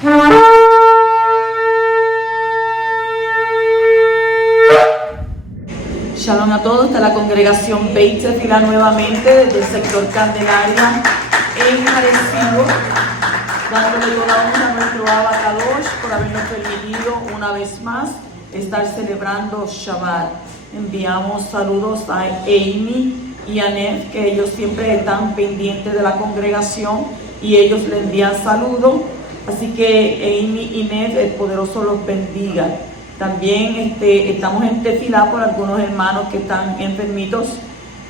Shalom a todos de la congregación Beit Tefilá nuevamente desde el sector Candelaria en Arecibo, dándole toda honra a nuestro Abba Kadosh por habernos permitido una vez más estar celebrando Shabbat. Enviamos saludos a Amy y a Nef, que ellos siempre están pendientes de la congregación y ellos le envían saludos. Así que Amy y Nef, el poderoso los bendiga. También estamos en Tefilá por algunos hermanos que están enfermitos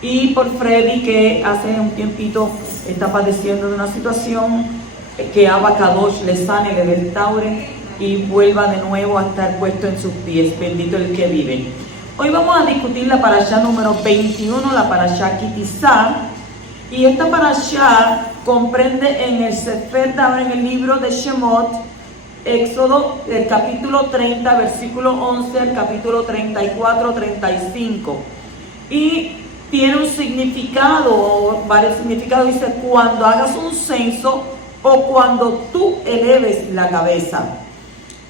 y por Freddy, que hace un tiempito está padeciendo de una situación, que Abba Kadosh le sane, le restaure y vuelva de nuevo a estar puesto en sus pies. Bendito el que vive. Hoy vamos a discutir la parashá número 21, la parashá Ki Tisa, y esta parashá comprende en el Sefer Dava, en el libro de Shemot, Éxodo, el capítulo 30, versículo 11, al capítulo 34, 35. Y tiene un significado, varios significados. Dice: cuando hagas un censo o cuando tú eleves la cabeza.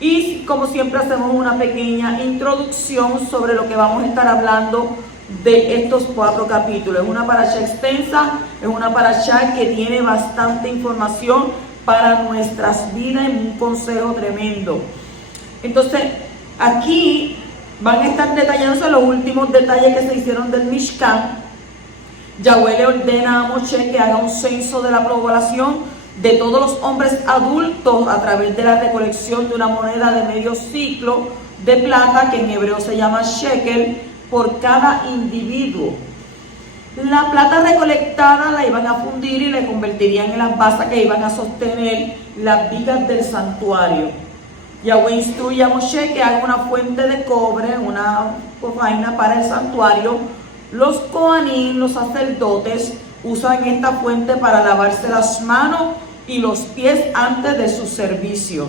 Y como siempre hacemos una pequeña introducción sobre lo que vamos a estar hablando de estos 4 capítulos. Es una parashá extensa, es una parashá que tiene bastante información para nuestras vidas y un consejo tremendo. Entonces, aquí van a estar detallándose los últimos detalles que se hicieron del Mishkan. Yahweh le ordena a Moshe que haga un censo de la población de todos los hombres adultos a través de la recolección de una moneda de medio ciclo de plata, que en hebreo se llama shekel, por cada individuo. La plata recolectada la iban a fundir y la convertirían en las basas que iban a sostener las vigas del santuario. Yahweh instruye a Moshe que haga una fuente de cobre, una vaina para el santuario. Los Kohanim, los sacerdotes, usan esta fuente para lavarse las manos y los pies antes de su servicio.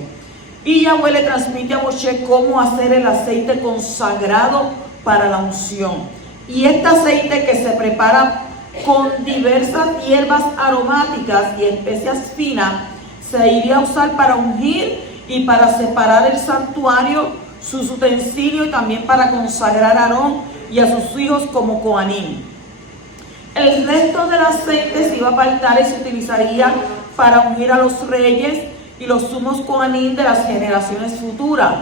Y Yahweh le transmite a Moshe cómo hacer el aceite consagrado para la unción. Y este aceite, que se prepara con diversas hierbas aromáticas y especias finas, se iría a usar para ungir y para separar el santuario, sus utensilios, y también para consagrar a Aarón y a sus hijos como Kohanim. El resto del aceite se iba a apartar y se utilizaría para ungir a los reyes y los sumos Kohanim de las generaciones futuras.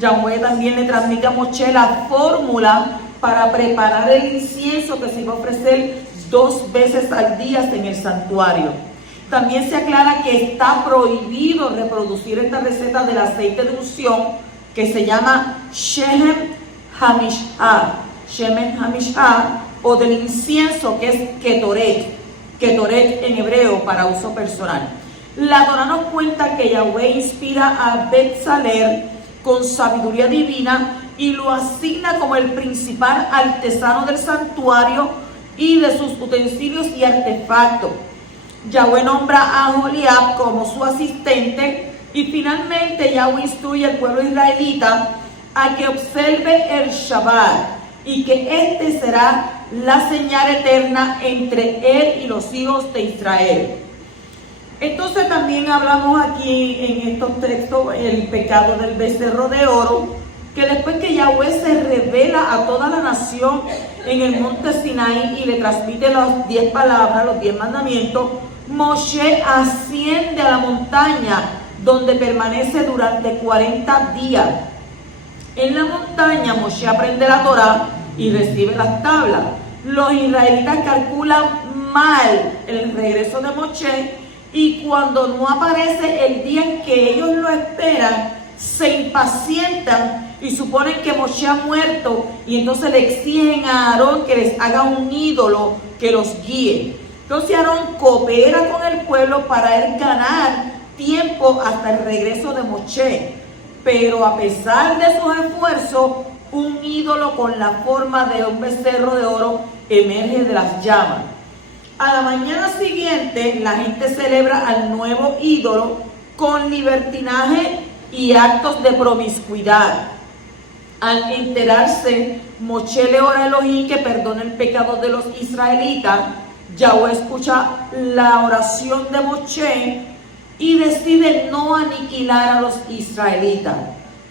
Yahweh también le transmite a Moshe la fórmula para preparar el incienso que se iba a ofrecer 2 veces al día en el santuario. También se aclara que está prohibido reproducir esta receta del aceite de unción, que se llama Shemen Hamishah, o del incienso, que es Ketoret en hebreo, para uso personal. La Torá nos cuenta que Yahweh inspira a Betzaler con sabiduría divina y lo asigna como el principal artesano del santuario y de sus utensilios y artefactos. Yahweh nombra a Joliab como su asistente, y finalmente Yahweh instruye al pueblo israelita a que observe el Shabbat y que este será la señal eterna entre él y los hijos de Israel. Entonces también hablamos aquí en estos textos el pecado del becerro de oro, que después que Yahweh se revela a toda la nación en el monte Sinaí y le transmite las 10 palabras, los 10 mandamientos, Moshe asciende a la montaña, donde permanece durante 40 días. En la montaña Moshe aprende la Torá y recibe las tablas. Los israelitas calculan mal el regreso de Moshe, y cuando no aparece el día en que ellos lo esperan, se impacientan y suponen que Moshe ha muerto, y entonces le exigen a Aarón que les haga un ídolo que los guíe. Entonces Aarón coopera con el pueblo para él ganar tiempo hasta el regreso de Moshe. Pero a pesar de sus esfuerzos, un ídolo con la forma de un becerro de oro emerge de las llamas. A la mañana siguiente, la gente celebra al nuevo ídolo con libertinaje y actos de promiscuidad. Al enterarse, Moshe le ora a Elohim que perdone el pecado de los israelitas. Yahweh escucha la oración de Moshe y decide no aniquilar a los israelitas.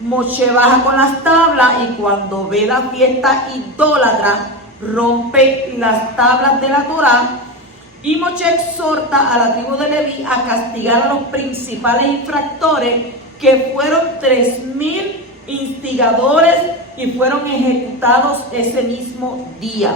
Moshe baja con las tablas y cuando ve la fiesta idólatra, rompe las tablas de la Torá, y Moshe exhorta a la tribu de Leví a castigar a los principales infractores, que fueron 3,000 instigadores y fueron ejecutados ese mismo día.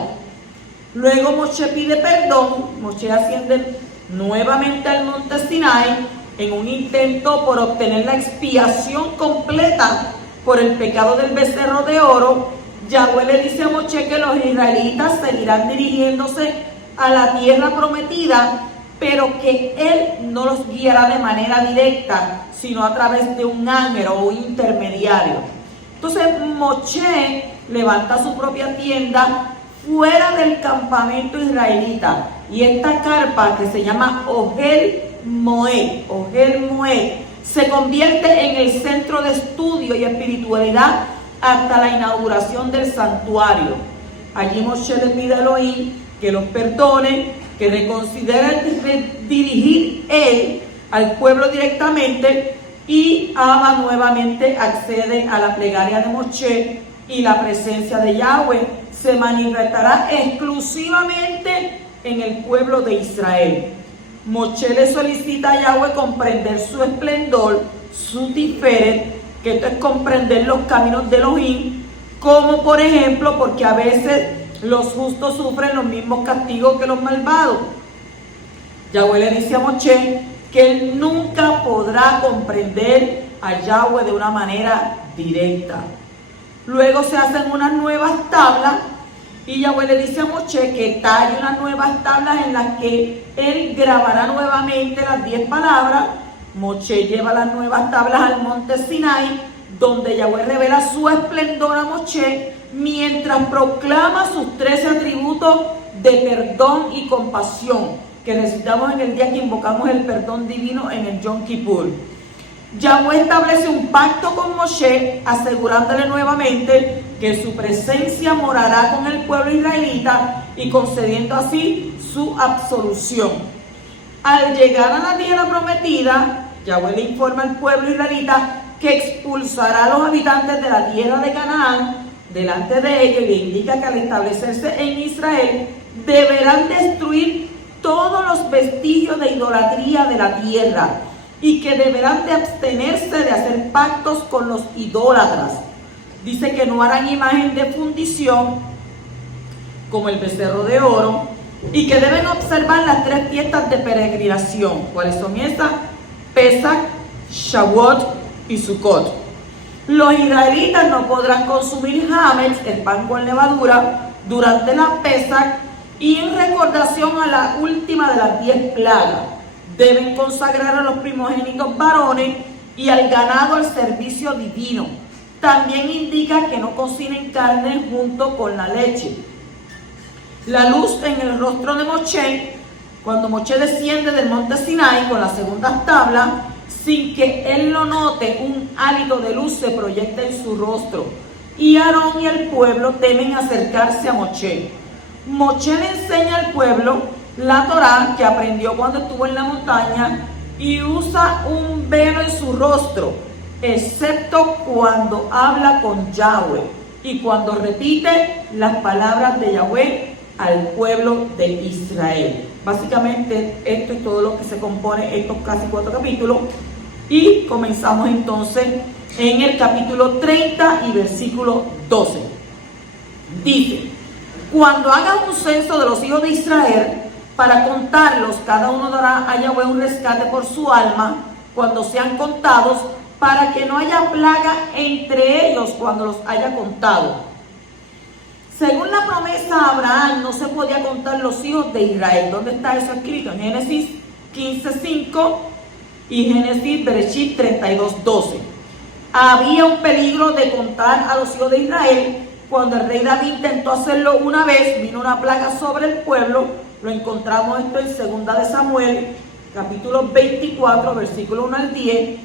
Luego Moshe pide perdón. Moshe asciende nuevamente al monte Sinai en un intento por obtener la expiación completa por el pecado del becerro de oro. Yahweh le dice a Moshe que los israelitas seguirán dirigiéndose a la tierra prometida, pero que él no los guiará de manera directa, sino a través de un ángel o un intermediario. Entonces Moshe levanta su propia tienda fuera del campamento israelita, y esta carpa, que se llama Ohel Moed, se convierte en el centro de estudio y espiritualidad hasta la inauguración del santuario. Allí Moshe le pide a Elohim que los perdone, que reconsidere dirigir él al pueblo directamente, y Abba nuevamente accede a la plegaria de Moshe, y la presencia de Yahweh se manifestará exclusivamente en el pueblo de Israel. Moshe le solicita a Yahweh comprender su esplendor, su tiferet, que esto es comprender los caminos de Elohim, como por ejemplo, porque a veces los justos sufren los mismos castigos que los malvados. Yahweh le dice a Moshe que él nunca podrá comprender a Yahweh de una manera directa. Luego se hacen unas nuevas tablas, y Yahweh le dice a Moshe que talle unas nuevas tablas en las que él grabará nuevamente las 10 palabras. Moshe lleva las nuevas tablas al monte Sinai, donde Yahweh revela su esplendor a Moshe, mientras proclama sus 13 atributos de perdón y compasión, que recitamos en el día que invocamos el perdón divino en el Yom Kippur. Yahweh establece un pacto con Moshe, asegurándole nuevamente que su presencia morará con el pueblo israelita y concediendo así su absolución. Al llegar a la tierra prometida, Yahweh le informa al pueblo israelita que expulsará a los habitantes de la tierra de Canaán delante de ellos, y le indica que al establecerse en Israel deberán destruir todos los vestigios de idolatría de la tierra, y que deberán de abstenerse de hacer pactos con los idólatras. Dice que no harán imagen de fundición como el becerro de oro, y que deben observar las 3 fiestas de peregrinación. ¿Cuáles son esas? Pesach, Shavuot y Sukkot. Los israelitas no podrán consumir hametz, el pan con levadura, durante la Pesach, y en recordación a la última de las 10 plagas. Deben consagrar a los primogénitos varones y al ganado al servicio divino. También indica que no cocinen carne junto con la leche. La luz en el rostro de Moshe, cuando Moshe desciende del monte Sinai con las segundas tablas, sin que él lo note, un hálito de luz se proyecta en su rostro, y Aarón y el pueblo temen acercarse a Moshe. Moshe le enseña al pueblo la Torá que aprendió cuando estuvo en la montaña, y usa un velo en su rostro, excepto cuando habla con Yahweh y cuando repite las palabras de Yahweh al pueblo de Israel. Básicamente esto es todo lo que se compone estos casi 4 capítulos, y comenzamos entonces en el capítulo 30 y versículo 12. Dice: cuando hagas un censo de los hijos de Israel, para contarlos, cada uno dará a Yahweh un rescate por su alma cuando sean contados, para que no haya plaga entre ellos cuando los haya contado. Según la promesa a Abraham, no se podía contar los hijos de Israel. ¿Dónde está eso escrito? En Génesis 15:5 y Génesis Bereshit 32:12. Había un peligro de contar a los hijos de Israel. Cuando el rey David intentó hacerlo una vez, vino una plaga sobre el pueblo. Lo encontramos esto en 2 de Samuel, capítulo 24, versículo 1 al 10,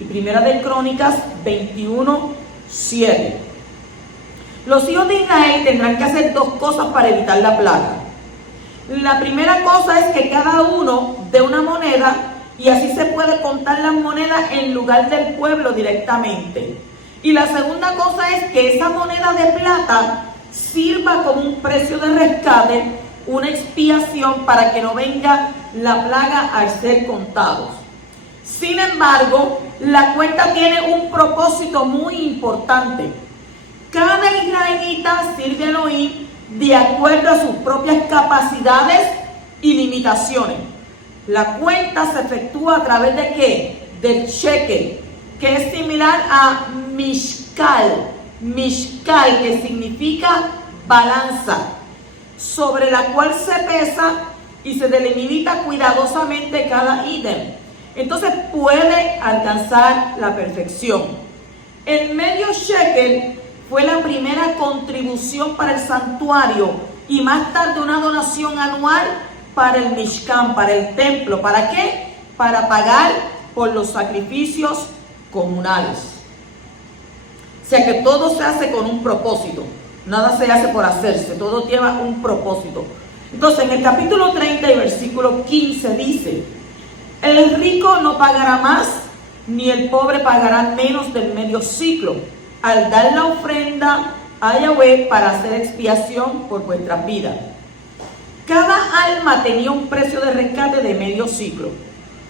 y Primera de Crónicas 21:7. Los hijos de Israel tendrán que hacer 2 cosas para evitar la plaga. La primera cosa es que cada uno dé una moneda y así se puede contar las monedas en lugar del pueblo directamente. Y la segunda cosa es que esa moneda de plata sirva como un precio de rescate, una expiación para que no venga la plaga al ser contados. Sin embargo, la cuenta tiene un propósito muy importante. Cada israelita sirve a Elohim de acuerdo a sus propias capacidades y limitaciones. La cuenta se efectúa a través de ¿qué? Del shekel, que es similar a mishkal. Mishkal, que significa balanza, sobre la cual se pesa y se delimita cuidadosamente cada ítem. Entonces puede alcanzar la perfección. El medio shekel fue la primera contribución para el santuario y más tarde una donación anual para el Mishkan, para el templo. ¿Para qué? Para pagar por los sacrificios comunales. O sea que todo se hace con un propósito. Nada se hace por hacerse, todo lleva un propósito. Entonces en el capítulo 30 y versículo 15 dice: el rico no pagará más, ni el pobre pagará menos del medio ciclo, al dar la ofrenda a Yahweh para hacer expiación por vuestras vidas. Cada alma tenía un precio de rescate de medio ciclo.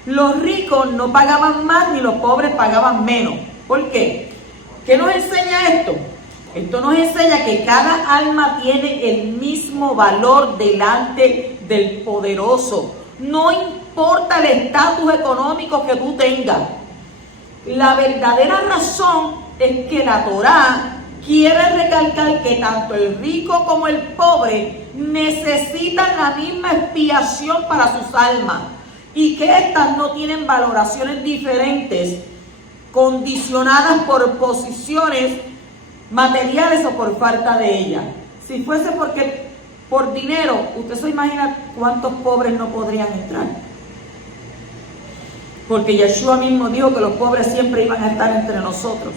Los ricos no pagaban más ni los pobres pagaban menos. ¿Por qué? ¿Qué nos enseña esto? Esto nos enseña que cada alma tiene el mismo valor delante del poderoso. No importa el estatus económico que tú tengas. La verdadera razón es que la Torá quiere recalcar que tanto el rico como el pobre necesitan la misma expiación para sus almas y que éstas no tienen valoraciones diferentes, condicionadas por posiciones materiales o por falta de ella. Si fuese por dinero, usted se imagina cuántos pobres no podrían entrar. Porque Yeshua mismo dijo que los pobres siempre iban a estar entre nosotros.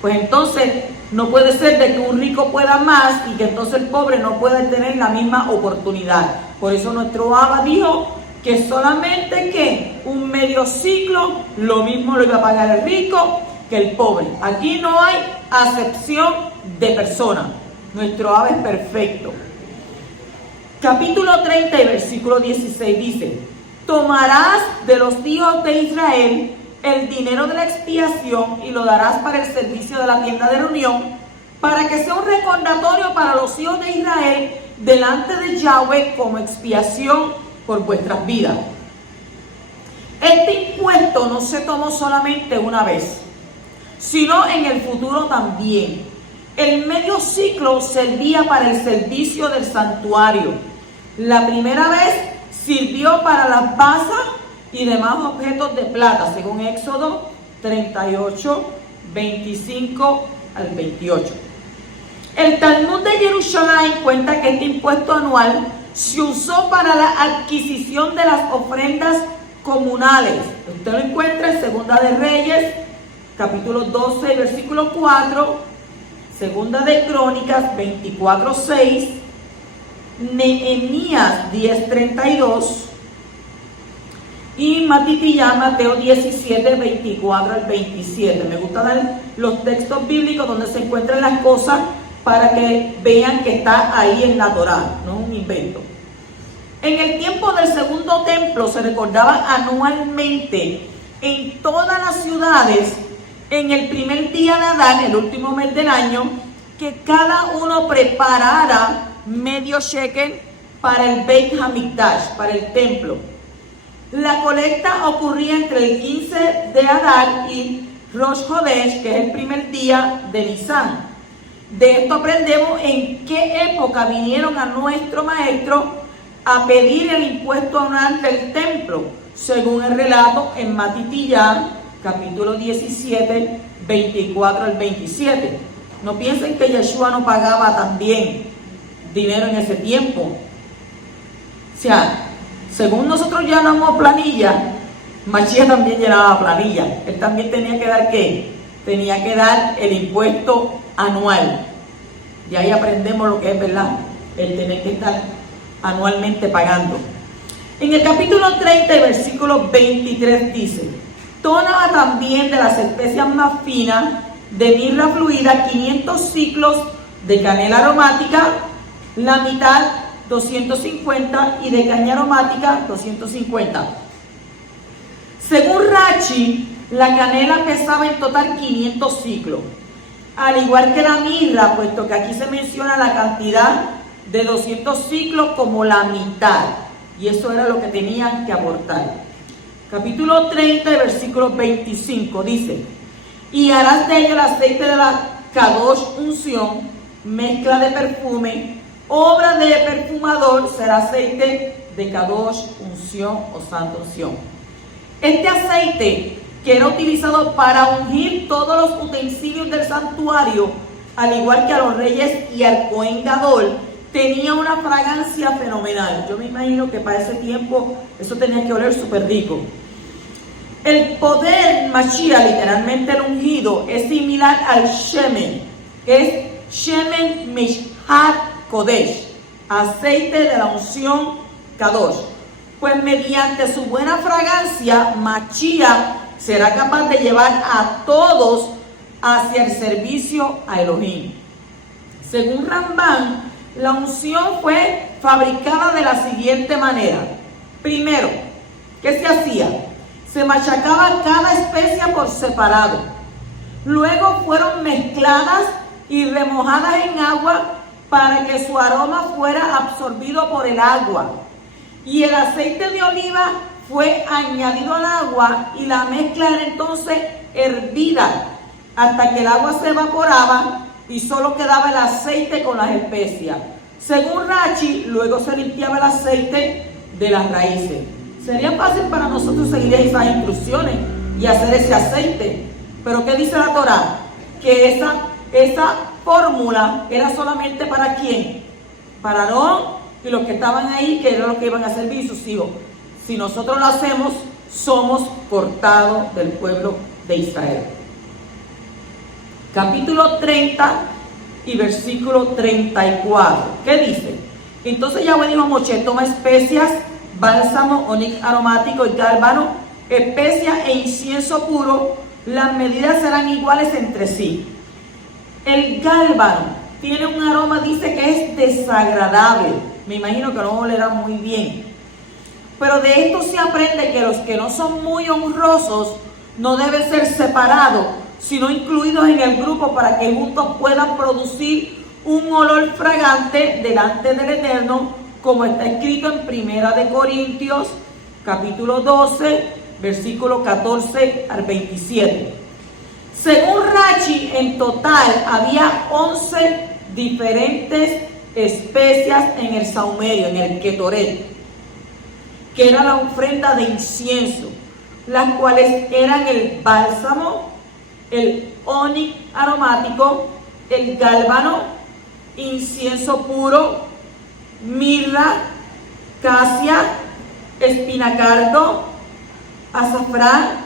Pues entonces no puede ser de que un rico pueda más y que entonces el pobre no pueda tener la misma oportunidad. Por eso nuestro Abba dijo que solamente que un medio ciclo, lo mismo lo iba a pagar el rico que el pobre. Aquí no hay acepción de persona. Nuestro Abba es perfecto. Capítulo 30 y versículo 16 dice: tomarás de los hijos de Israel el dinero de la expiación y lo darás para el servicio de la tienda de reunión, para que sea un recordatorio para los hijos de Israel delante de Yahweh como expiación por vuestras vidas. Este impuesto no se tomó solamente una vez, sino en el futuro también. El medio ciclo servía para el servicio del santuario. La primera vez sirvió para las basas y demás objetos de plata, según Éxodo 38, 25 al 28. El Talmud de Jerusalén cuenta que este impuesto anual se usó para la adquisición de las ofrendas comunales. Usted lo encuentra en Segunda de Reyes, capítulo 12, versículo 4, Segunda de Crónicas 24, 6, Nehemías 10, 32 y Matitiyá, Mateo 17, 24 al 27. Me gusta dar los textos bíblicos donde se encuentran las cosas para que vean que está ahí en la Torá, no es un invento. En el tiempo del segundo templo se recordaba anualmente en todas las ciudades, en el primer día de Adán, el último mes del año, que cada uno preparara medio shekel para el Beit Hamikdash, para el templo. La colecta ocurría entre el 15 de Adar y Rosh Hodesh, que es el primer día de Nisan. De esto aprendemos en qué época vinieron a nuestro maestro a pedir el impuesto anual del templo, según el relato en Matitiyá, capítulo 17, 24 al 27. No piensen que Yeshua no pagaba también dinero en ese tiempo. O sea, según nosotros llenamos planilla, Mashiach también llenaba planilla. Él también tenía que dar ¿qué? Tenía que dar el impuesto anual. Y ahí aprendemos lo que es, ¿verdad? El tener que estar anualmente pagando. En el capítulo 30 y versículo 23 dice: toma también de las especias más finas, de mirra fluida, 500 ciclos de canela aromática, la mitad 250, y de caña aromática 250. Según Rachi, la canela pesaba en total 500 ciclos, al igual que la mirra, puesto que aquí se menciona la cantidad de 200 ciclos como la mitad, y eso era lo que tenían que aportar. Capítulo 30, versículo 25 dice: y harás de ello el aceite de la Kadosh unción, mezcla de perfume, obra de perfumador, será aceite de Kadosh unción o santa unción. Este aceite, que era utilizado para ungir todos los utensilios del santuario, al igual que a los reyes y al Cohen Gadol, tenía una fragancia fenomenal. Yo me imagino que para ese tiempo eso tenía que oler súper rico. El poder Mashiach, literalmente el ungido, es similar al Shemen. Es Shemen Mishhat Kodesh, aceite de la unción Kadosh. Pues mediante su buena fragancia, Mashiach será capaz de llevar a todos hacia el servicio a Elohim. Según Rambam, la unción fue fabricada de la siguiente manera. Primero, ¿qué se hacía? Se machacaba cada especia por separado. Luego fueron mezcladas y remojadas en agua para que su aroma fuera absorbido por el agua. Y el aceite de oliva fue añadido al agua y la mezcla era entonces hervida hasta que el agua se evaporaba y solo quedaba el aceite con las especias. Según Rachi, luego se limpiaba el aceite de las raíces. Sería fácil para nosotros seguir esas instrucciones y hacer ese aceite. Pero ¿qué dice la Torá? Que esa fórmula era solamente ¿para quién? Para Aarón y los que estaban ahí, que eran los que iban a servir, sus hijos. Si nosotros lo hacemos, somos cortados del pueblo de Israel. Capítulo 30 y versículo 34. ¿Qué dice? Entonces Yahweh dijo a Moshe: toma especias, bálsamo, onix aromático y gálbano, especias e incienso puro. Las medidas serán iguales entre sí. El gálbano tiene un aroma, dice que es desagradable. Me imagino que no olerá muy bien. Pero de esto se aprende que los que no son muy honrosos no deben ser separados, sino incluidos en el grupo para que juntos puedan producir un olor fragante delante del Eterno, como está escrito en Primera de Corintios, capítulo 12, versículo 14 al 27. Según Rachi, en total había 11 diferentes especias en el saumerio, en el ketoret, que era la ofrenda de incienso, las cuales eran el bálsamo, el onix aromático, el gálbano, incienso puro, mirra, casia, espinacardo, azafrán,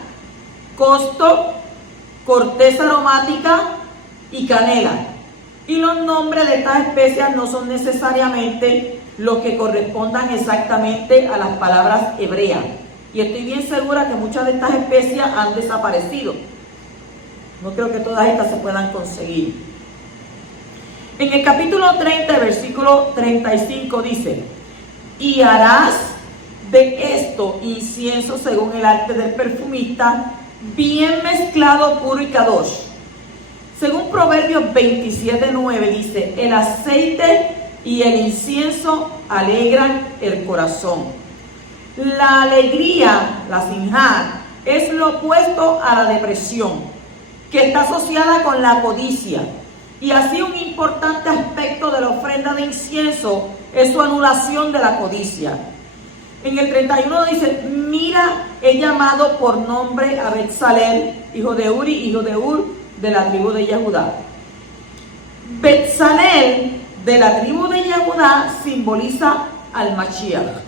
costo, corteza aromática y canela. Y los nombres de estas especias no son necesariamente los que correspondan exactamente a las palabras hebreas. Y estoy bien segura que muchas de estas especias han desaparecido. No creo que todas estas se puedan conseguir. En el capítulo 30, versículo 35 dice: y harás de esto incienso según el arte del perfumista, bien mezclado, puro y kadosh. Según Proverbios 27:9 dice: el aceite y el incienso alegran el corazón. La alegría, la sinjá, es lo opuesto a la depresión, que está asociada con la codicia. Y así un importante aspecto de la ofrenda de incienso es su anulación de la codicia. En el 31 dice: mira, he llamado por nombre a Betzalel, hijo de Uri, hijo de Ur, de la tribu de Yehudá. Betzalel, de la tribu de Yehudá, simboliza al Mashiach.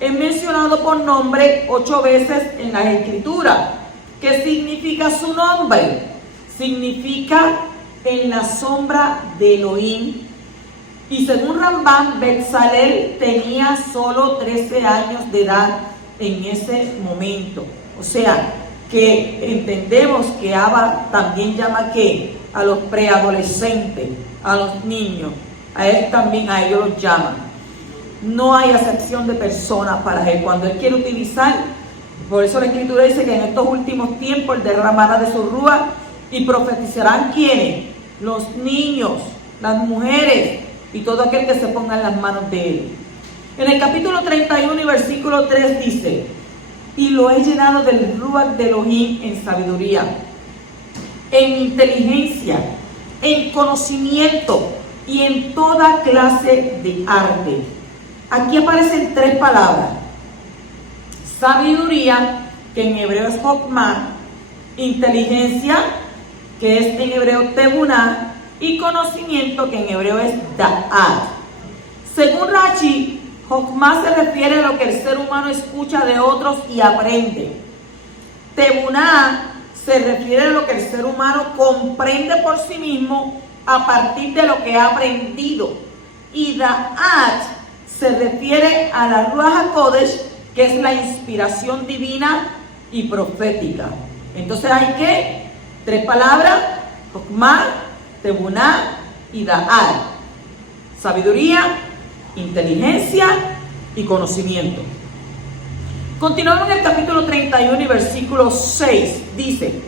Es mencionado por nombre 8 veces en las Escrituras. ¿Qué significa su nombre? Significa en la sombra de Elohim, Y según Rambam, Betzalel tenía solo 13 años de edad en ese momento. O sea, que entendemos que Abba también llama ¿qué? A los preadolescentes, a los niños. A él también, a ellos los llama. No hay acepción de personas para él. Cuando él quiere utilizar, por eso la Escritura dice que en estos últimos tiempos él derramará de su rúa y profetizarán ¿quiénes? Los niños, las mujeres y todo aquel que se ponga en las manos de él. En el capítulo 31 y versículo 3 dice: y lo he llenado del Ruach de Elohim en sabiduría, en inteligencia, en conocimiento y en toda clase de arte. Aquí aparecen 3 palabras: sabiduría, que en hebreo es Jokmah; inteligencia, que es en hebreo Tebuná; y conocimiento, que en hebreo es Da'at. Según Rashi, Jokmah se refiere a lo que el ser humano escucha de otros y aprende. Tebuná se refiere a lo que el ser humano comprende por sí mismo a partir de lo que ha aprendido. Y Da'at se refiere a la Ruach HaKodesh, que es la inspiración divina y profética. Entonces hay que 3 palabras: Jokmah, Tebuná y Da'at. Sabiduría, inteligencia y conocimiento. Continuamos en el capítulo 31 y versículo 6. Dice: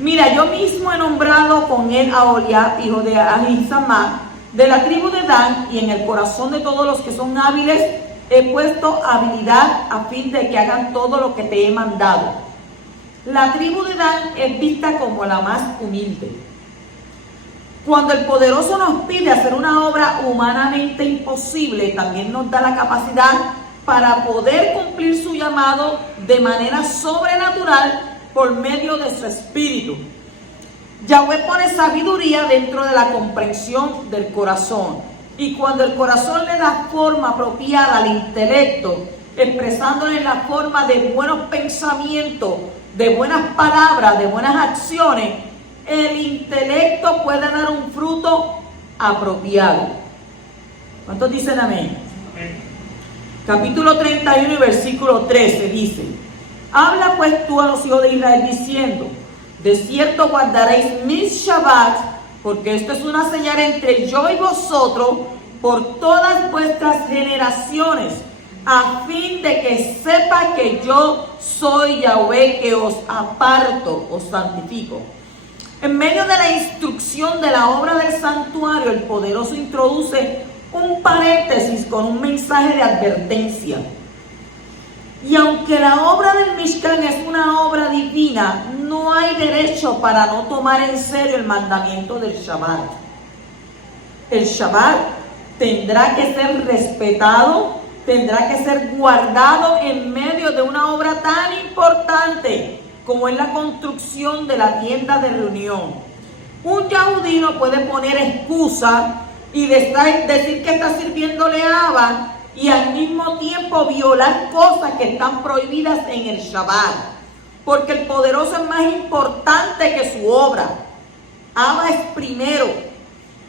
mira, yo mismo he nombrado con él a Oliab, hijo de Ahisamach, de la tribu de Dan, y en el corazón de todos los que son hábiles he puesto habilidad a fin de que hagan todo lo que te he mandado. La tribu de Dan es vista como la más humilde. Cuando el poderoso nos pide hacer una obra humanamente imposible, también nos da la capacidad para poder cumplir su llamado de manera sobrenatural por medio de su espíritu. Yahweh pone sabiduría dentro de la comprensión del corazón. Y cuando el corazón le da forma apropiada al intelecto, expresándole en la forma de buenos pensamientos, de buenas palabras, de buenas acciones, el intelecto puede dar un fruto apropiado. ¿Cuántos dicen amén? Amén. Capítulo 31 y versículo 13 dice: habla pues tú a los hijos de Israel diciendo: de cierto guardaréis mis Shabbat, porque esto es una señal entre yo y vosotros por todas vuestras generaciones, a fin de que sepa que yo soy Yahweh, que os aparto, os santifico. En medio de la instrucción de la obra del santuario, el poderoso introduce un paréntesis con un mensaje de advertencia. Y aunque la obra del Mishkan es una obra divina, no hay derecho para no tomar en serio el mandamiento del Shabbat. El Shabbat tendrá que ser respetado, tendrá que ser guardado en medio de una obra tan importante como es la construcción de la tienda de reunión. Un yahudí no puede poner excusa y decir que está sirviéndole a Abba y al mismo tiempo violar cosas que están prohibidas en el Shabbat, porque el poderoso es más importante que su obra. Abba es primero.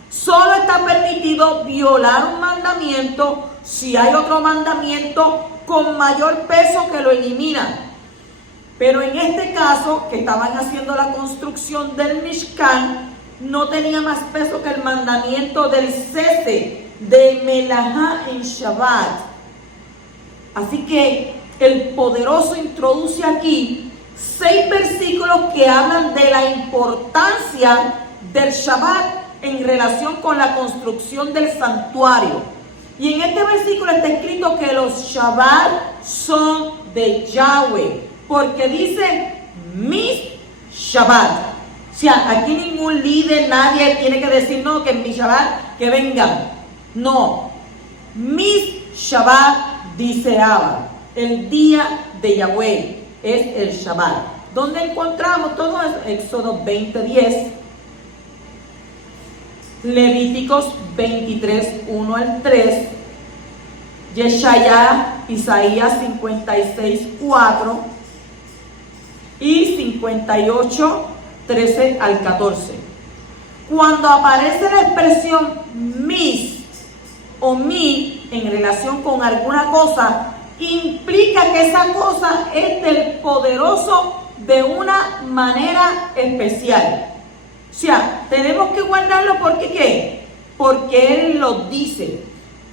Solo está permitido violar un mandamiento si hay otro mandamiento con mayor peso que lo elimina. Pero en este caso, que estaban haciendo la construcción del Mishkan, no tenía más peso que el mandamiento del cese de Melajá en Shabbat. Así que el poderoso introduce aquí 6 versículos que hablan de la importancia del Shabbat en relación con la construcción del santuario. Y en este versículo está escrito que los Shabbat son de Yahweh, porque dice mis Shabbat. O sea, aquí ningún líder, nadie tiene que decir no, que en mi Shabbat que vengan. No, mis Shabbat, dice Abba, el día de Yahweh es el Shabbat. ¿Dónde encontramos todo eso? Éxodo 20:10, Levíticos 23:1-3, Yeshaya, Isaías 56:4 y 58:13-14. Cuando aparece la expresión mis, o mi en relación con alguna cosa, implica que esa cosa es del poderoso de una manera especial. O sea, tenemos que guardarlo porque ¿qué? Porque Él lo dice.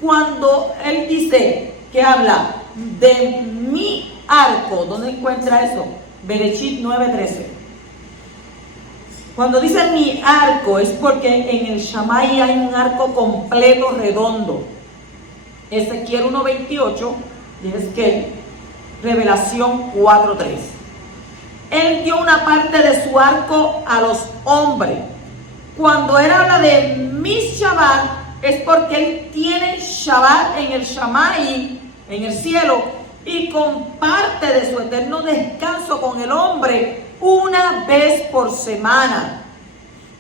Cuando Él dice que habla de mi arco, ¿dónde encuentra eso? Bereshit 9:13. Cuando dice mi arco es porque en el Shammai hay un arco completo redondo. Ezequiel 1:28 y Ezequiel, Revelación 4:3. Él dio una parte de su arco a los hombres. Cuando Él habla de mi Shabbat, es porque Él tiene Shabbat en el Shammai, en el cielo, y comparte de su eterno descanso con el hombre una vez por semana.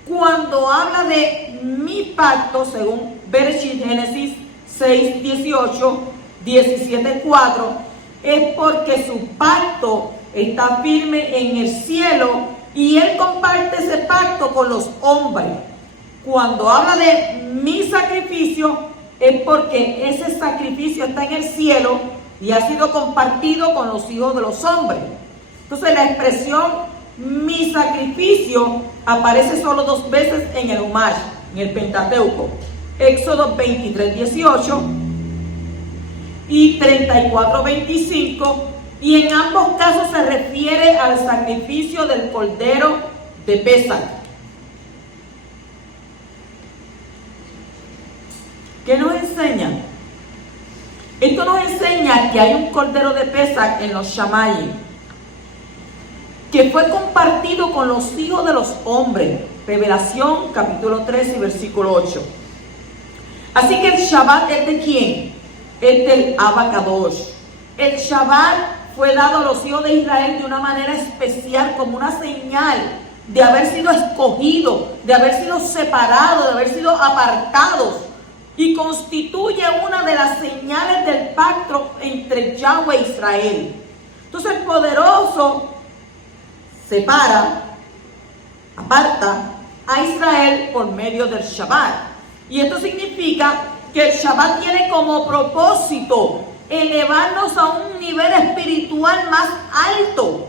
Cuando habla de mi pacto, según Bereshit, Génesis 6:18, 17:4, es porque su pacto está firme en el cielo y Él comparte ese pacto con los hombres. Cuando habla de mi sacrificio, es porque ese sacrificio está en el cielo y ha sido compartido con los hijos de los hombres. Entonces la expresión mi sacrificio aparece solo 2 veces en el Humash, en el Pentateuco. Éxodo 23:18 y 34:25, y en ambos casos se refiere al sacrificio del cordero de Pesach. ¿Qué nos enseña? Esto nos enseña que hay un cordero de Pesach en los Shammai, que fue compartido con los hijos de los hombres. Revelación capítulo 13 y versículo 8. Así que el Shabbat es de ¿quién? Es del Abacadosh. El Shabbat fue dado a los hijos de Israel de una manera especial, como una señal de haber sido escogidos, de haber sido separados, de haber sido apartados, y constituye una de las señales del pacto entre Yahweh e Israel. Entonces el poderoso separa, aparta a Israel por medio del Shabbat. Y esto significa que el Shabbat tiene como propósito elevarnos a un nivel espiritual más alto.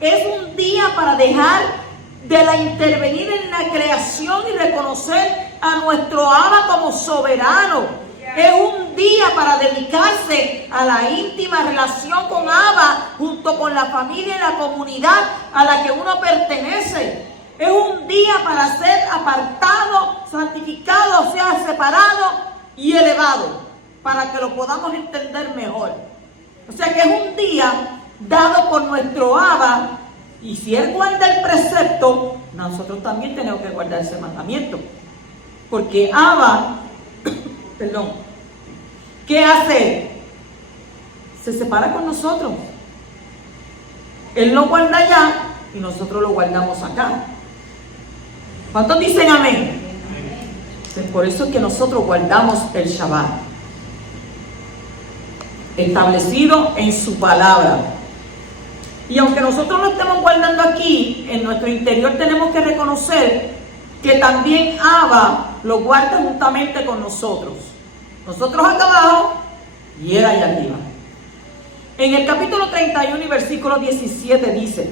Es un día para dejar de intervenir en la creación y reconocer a nuestro Abba como soberano. Es un día para dedicarse a la íntima relación con Abba, junto con la familia y la comunidad a la que uno pertenece. Es un día para ser apartado, santificado, o sea, separado y elevado, para que lo podamos entender mejor. O sea que es un día dado por nuestro Abba, y si Él guarda el precepto, nosotros también tenemos que guardar ese mandamiento. Porque Abba, ¿qué hace? Se separa con nosotros. Él lo guarda allá y nosotros lo guardamos acá. ¿Cuántos dicen amén? Es por eso que nosotros guardamos el Shabbat, establecido en su palabra. Y aunque nosotros lo estemos guardando aquí, en nuestro interior tenemos que reconocer que también Abba lo guarda juntamente con nosotros. Nosotros acá abajo y Él allá arriba. En el capítulo 31 y versículo 17 dice: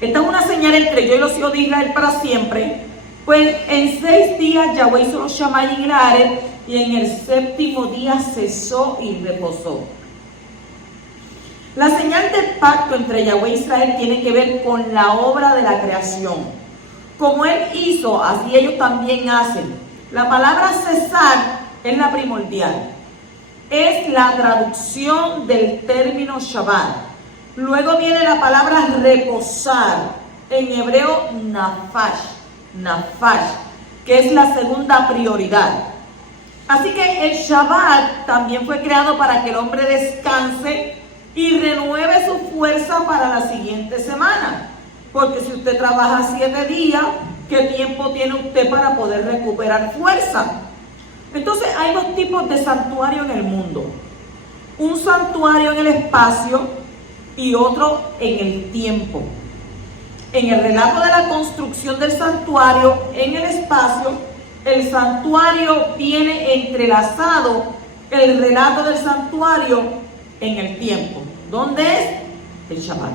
esta es una señal entre yo y los hijos de Israel para siempre, pues en 6 días Yahweh hizo los Shammai y Laret, y en el 7º día cesó y reposó. La señal del pacto entre Yahweh e Israel tiene que ver con la obra de la creación. Como Él hizo, así ellos también hacen. La palabra cesar es la primordial. Es la traducción del término Shabbat. Luego viene la palabra reposar, en hebreo nafash, que es la segunda prioridad. Así que el Shabbat también fue creado para que el hombre descanse y renueve su fuerza para la siguiente semana. Porque si usted trabaja 7 días, ¿qué tiempo tiene usted para poder recuperar fuerza? Entonces hay 2 tipos de santuario en el mundo. Un santuario en el espacio y otro en el tiempo. En el relato de la construcción del santuario en el espacio, el santuario viene entrelazado, el relato del santuario en el tiempo. ¿Dónde es? El Shabbat.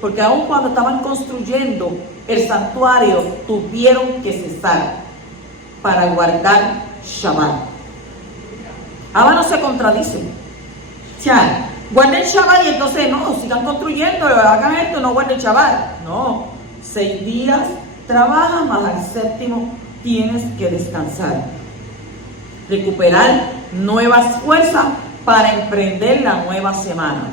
Porque aun cuando estaban construyendo el santuario, tuvieron que cesar para guardar Shabbat. Ahora no se contradicen. O sea, guarden Shabbat y entonces no, sigan construyendo, hagan esto, no guarden Shabbat. No, 6 días trabaja, más al 7º tienes que descansar. Recuperar nuevas fuerzas para emprender la nueva semana.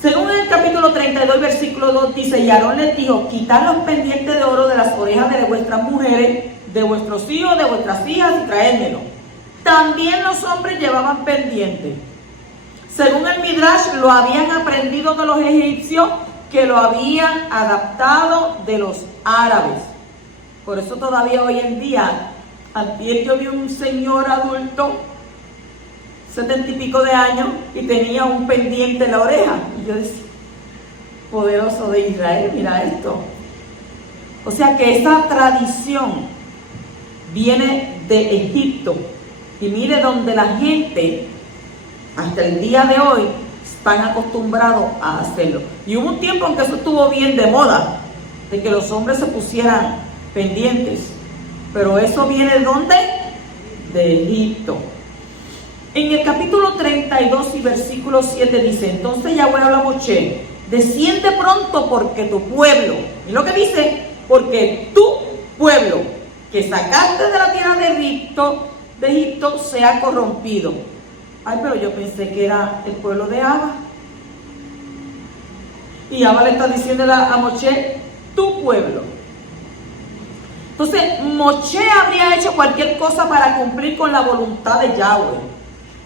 Según el capítulo 32, versículo 2, dice: y Aarón les dijo: quitad los pendientes de oro de las orejas de vuestras mujeres, de vuestros hijos, de vuestras hijas, y traédmelo. También los hombres llevaban pendientes. Según el Midrash, lo habían aprendido de los egipcios, que lo habían adaptado de los árabes. Por eso todavía hoy en día, antier yo vi un señor adulto, 70 y pico de años, y tenía un pendiente en la oreja. Y yo decía: poderoso de Israel, mira esto. O sea que esa tradición viene de Egipto. Y mire donde la gente, hasta el día de hoy, están acostumbrados a hacerlo. Y hubo un tiempo en que eso estuvo bien de moda, de que los hombres se pusieran pendientes. Pero eso viene ¿de dónde? De Egipto. En el capítulo 32 y versículo 7 dice: entonces Yahweh habla a Moshe: desciende pronto, porque tu pueblo, y lo que dice, porque tu pueblo que sacaste de la tierra de Egipto se ha corrompido. Ay, pero yo pensé que era el pueblo de Abba. Y Abba le está diciendo a Moshe: tu pueblo. Entonces, Moshe habría hecho cualquier cosa para cumplir con la voluntad de Yahweh.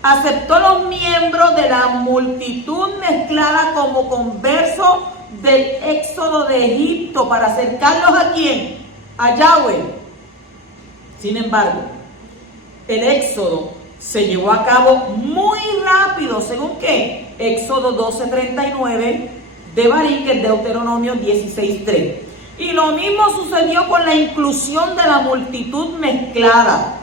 Aceptó los miembros de la multitud mezclada como conversos del éxodo de Egipto para acercarlos ¿a quién? A Yahweh. Sin embargo, el éxodo se llevó a cabo muy rápido, ¿según qué? Éxodo 12:39, Devarim, que es Deuteronomio 16:3. Y lo mismo sucedió con la inclusión de la multitud mezclada.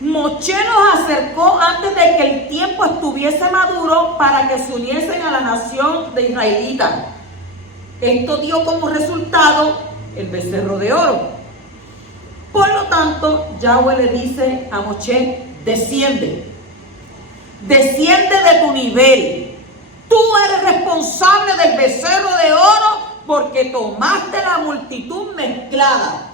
Moshe nos acercó antes de que el tiempo estuviese maduro para que se uniesen a la nación de israelitas. Esto dio como resultado el becerro de oro. Por lo tanto, Yahweh le dice a Moshe: desciende de tu nivel. Tú eres responsable del becerro de oro porque tomaste la multitud mezclada.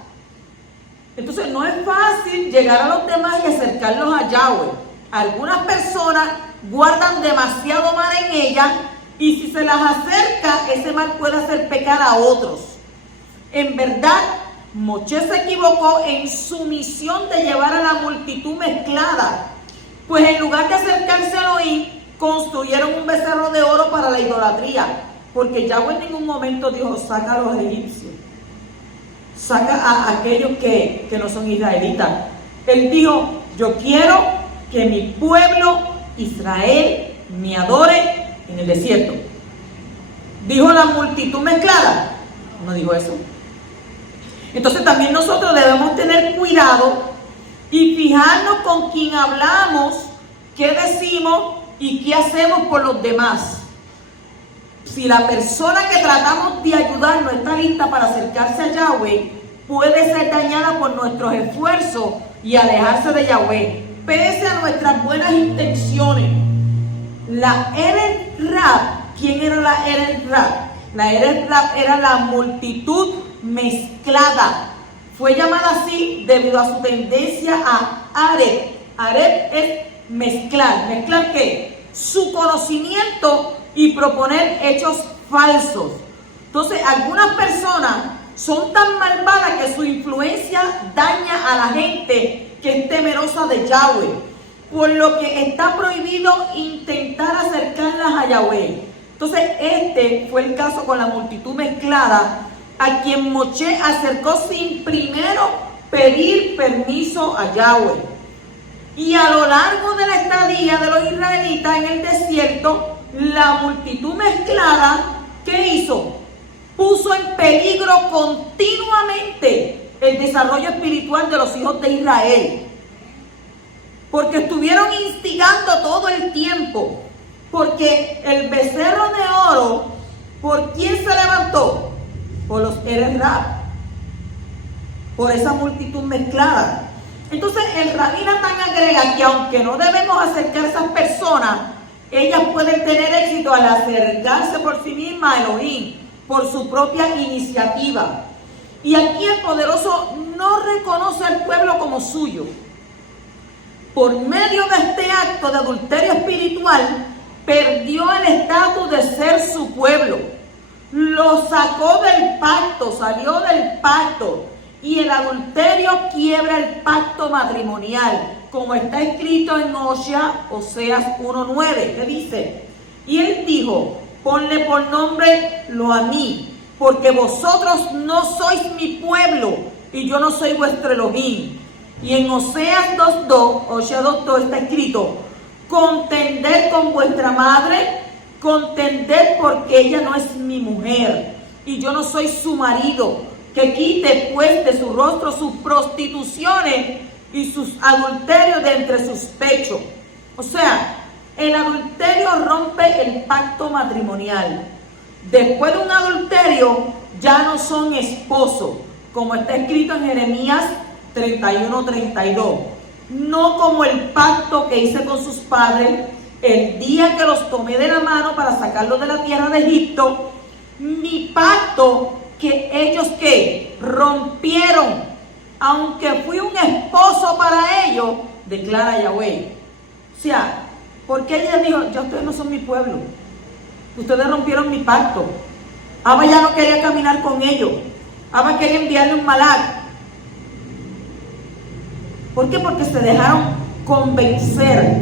Entonces no es fácil llegar a los demás y acercarlos a Yahweh. Algunas personas guardan demasiado mal en ellas, y si se las acerca, ese mal puede hacer pecar a otros. En verdad, Moshe se equivocó en su misión de llevar a la multitud mezclada, pues en lugar de acercarse a Elohim, construyeron un becerro de oro para la idolatría, porque Yahweh en ningún momento dijo: saca a los egipcios, saca a aquellos que no son israelitas. Él dijo: yo quiero que mi pueblo Israel me adore en el desierto. ¿Dijo la multitud mezclada? No dijo eso. Entonces también nosotros debemos tener cuidado y fijarnos con quién hablamos, qué decimos y qué hacemos por los demás. Si la persona que tratamos de ayudar no está lista para acercarse a Yahweh, puede ser dañada por nuestros esfuerzos y alejarse de Yahweh, pese a nuestras buenas intenciones. La Eret Rab, ¿quién era la Eret Rab? La Eret Rab era la multitud mezclada. Fue llamada así debido a su tendencia a Areb. Areb es mezclar. ¿Mezclar qué? Su conocimiento y proponer hechos falsos. Entonces, algunas personas son tan malvadas que su influencia daña a la gente que es temerosa de Yahweh, por lo que está prohibido intentar acercarlas a Yahweh. Entonces, este fue el caso con la multitud mezclada, a quien Moshe acercó sin primero pedir permiso a Yahweh. Y a lo largo de la estadía de los israelitas en el desierto, la multitud mezclada, ¿qué hizo? Puso en peligro continuamente el desarrollo espiritual de los hijos de Israel. Porque estuvieron instigando todo el tiempo. Porque el becerro de oro, ¿por quién se levantó? Por los Erez-Rab, por esa multitud mezclada. Entonces el Rabí Natán agrega que aunque no debemos acercar a esas personas, ellas pueden tener éxito al acercarse por sí mismas a Elohim, por su propia iniciativa. Y aquí el poderoso no reconoce al pueblo como suyo. Por medio de este acto de adulterio espiritual, perdió el estatus de ser su pueblo. Lo sacó del pacto, salió del pacto. Y el adulterio quiebra el pacto matrimonial, como está escrito en Oseas 1:9, que dice: y él dijo, ponle por nombre lo a mí, porque vosotros no sois mi pueblo, y yo no soy vuestro Elohim. Y en Oseas 2:2 está escrito: contended con vuestra madre, contended porque ella no es mi mujer, y yo no soy su marido, que quite pues de su rostro sus prostituciones y sus adulterios de entre sus pechos. O sea, el adulterio rompe el pacto matrimonial. Después de un adulterio ya no son esposos, como está escrito en Jeremías 31:32. No como el pacto que hice con sus padres el día que los tomé de la mano para sacarlos de la tierra de Egipto, mi pacto que ellos ¿qué? Rompieron, aunque fui un esposo para ellos, declara Yahweh. O sea, porque ella dijo, ya ustedes no son mi pueblo, ustedes rompieron mi pacto. Abba ya no quería caminar con ellos, Abba quería enviarle un malak. ¿Por qué? Porque se dejaron convencer.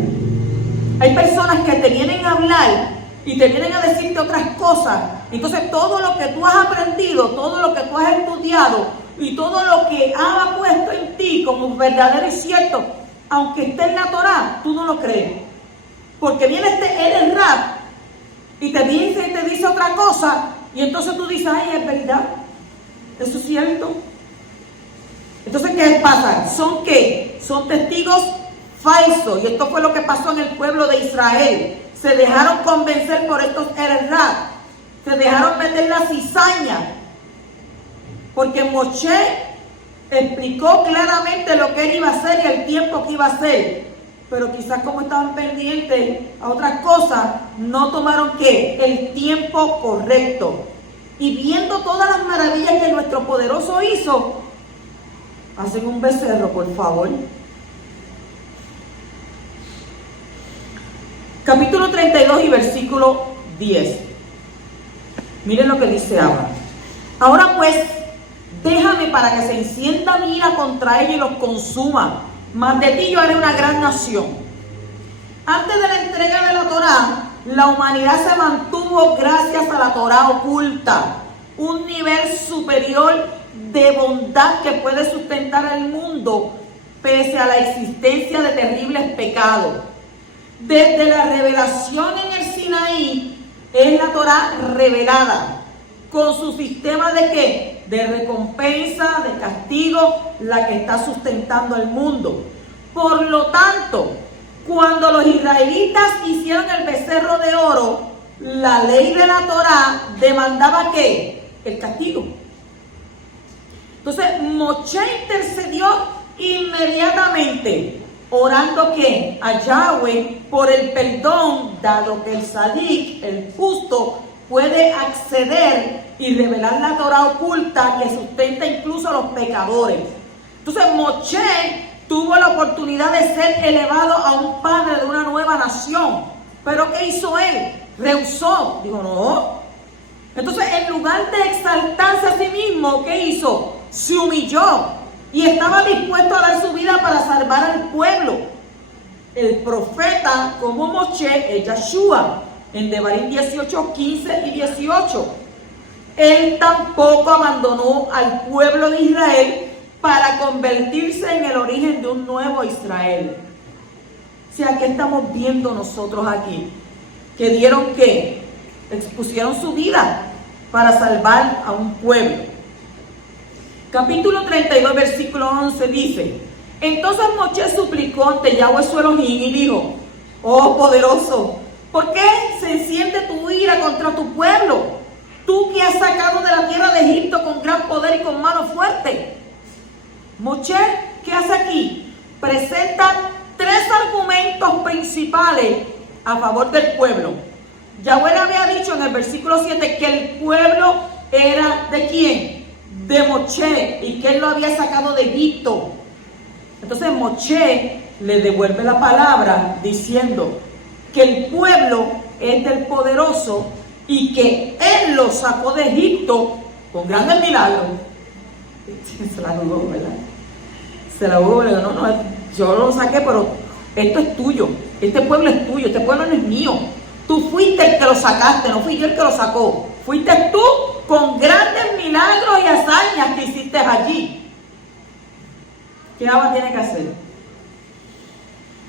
Hay personas que te vienen a hablar y te vienen a decirte otras cosas. Entonces todo lo que tú has aprendido, todo lo que tú has estudiado y todo lo que ha puesto en ti como verdadero y cierto, aunque esté en la Torá, tú no lo crees. Porque viene este Erez-Rab y te dice otra cosa, y entonces tú dices, ay, es verdad, eso es cierto. Entonces, ¿qué pasa? ¿Son qué? Son testigos falsos. Y esto fue lo que pasó en el pueblo de Israel. Se dejaron convencer por estos Erez-Rab. Se dejaron meter la cizaña. Porque Moshe explicó claramente lo que él iba a hacer y el tiempo que iba a hacer. Pero quizás como estaban pendientes a otras cosas, no tomaron ¿qué? El tiempo correcto. Y viendo todas las maravillas que nuestro poderoso hizo, hacen un becerro, por favor. Capítulo 32 y versículo 10. Miren lo que dice ahora. Ahora pues, déjame para que se encienda mi ira contra ellos y los consuma. Mas de ti yo haré una gran nación. Antes de la entrega de la Torá, la humanidad se mantuvo gracias a la Torá oculta. Un nivel superior de bondad que puede sustentar el mundo pese a la existencia de terribles pecados. Desde la revelación en el Sinaí es la Torá revelada con su sistema de ¿qué? De recompensa, de castigo, la que está sustentando el mundo. Por lo tanto, cuando los israelitas hicieron el becerro de oro, la ley de la Torá demandaba ¿qué? El castigo. Entonces, Moshe intercedió inmediatamente, orando ¿qué? A Yahweh por el perdón, dado que el Sadik, el justo, puede acceder y revelar la Torá oculta que sustenta incluso a los pecadores. Entonces, Moshe tuvo la oportunidad de ser elevado a un padre de una nueva nación. ¿Pero qué hizo él? Rehusó. Dijo, no. Entonces, en lugar de exaltarse a sí mismo, ¿qué hizo? Se humilló y estaba dispuesto a dar su vida para salvar al pueblo. El profeta como Moshe es Yeshua, en Devarim 18, 15 y 18. Él tampoco abandonó al pueblo de Israel para convertirse en el origen de un nuevo Israel. O sea, ¿qué estamos viendo nosotros aquí? Que dieron ¿qué? Expusieron su vida para salvar a un pueblo. Capítulo 32, versículo 11 dice: entonces Moshe suplicó ante Yahweh su Elohim y dijo: oh poderoso, ¿por qué se enciende tu ira contra tu pueblo? Tú que has sacado de la tierra de Egipto con gran poder y con mano fuerte. Moshe, ¿qué hace aquí? Presenta tres argumentos principales a favor del pueblo. Yahweh le había dicho en el versículo 7 que el pueblo era ¿de quién? De Moshe, y que él lo había sacado de Egipto. Entonces Moshe le devuelve la palabra diciendo que el pueblo es del poderoso y que él lo sacó de Egipto con grandes milagros. Se la dudó, ¿verdad? Se la dudó, no, yo lo saqué, pero esto es tuyo, este pueblo es tuyo, este pueblo no es mío. Tú fuiste el que lo sacaste, no fui yo el que lo sacó. Fuiste tú con grandes milagros y hazañas que hiciste allí. ¿Qué ahora tiene que hacer?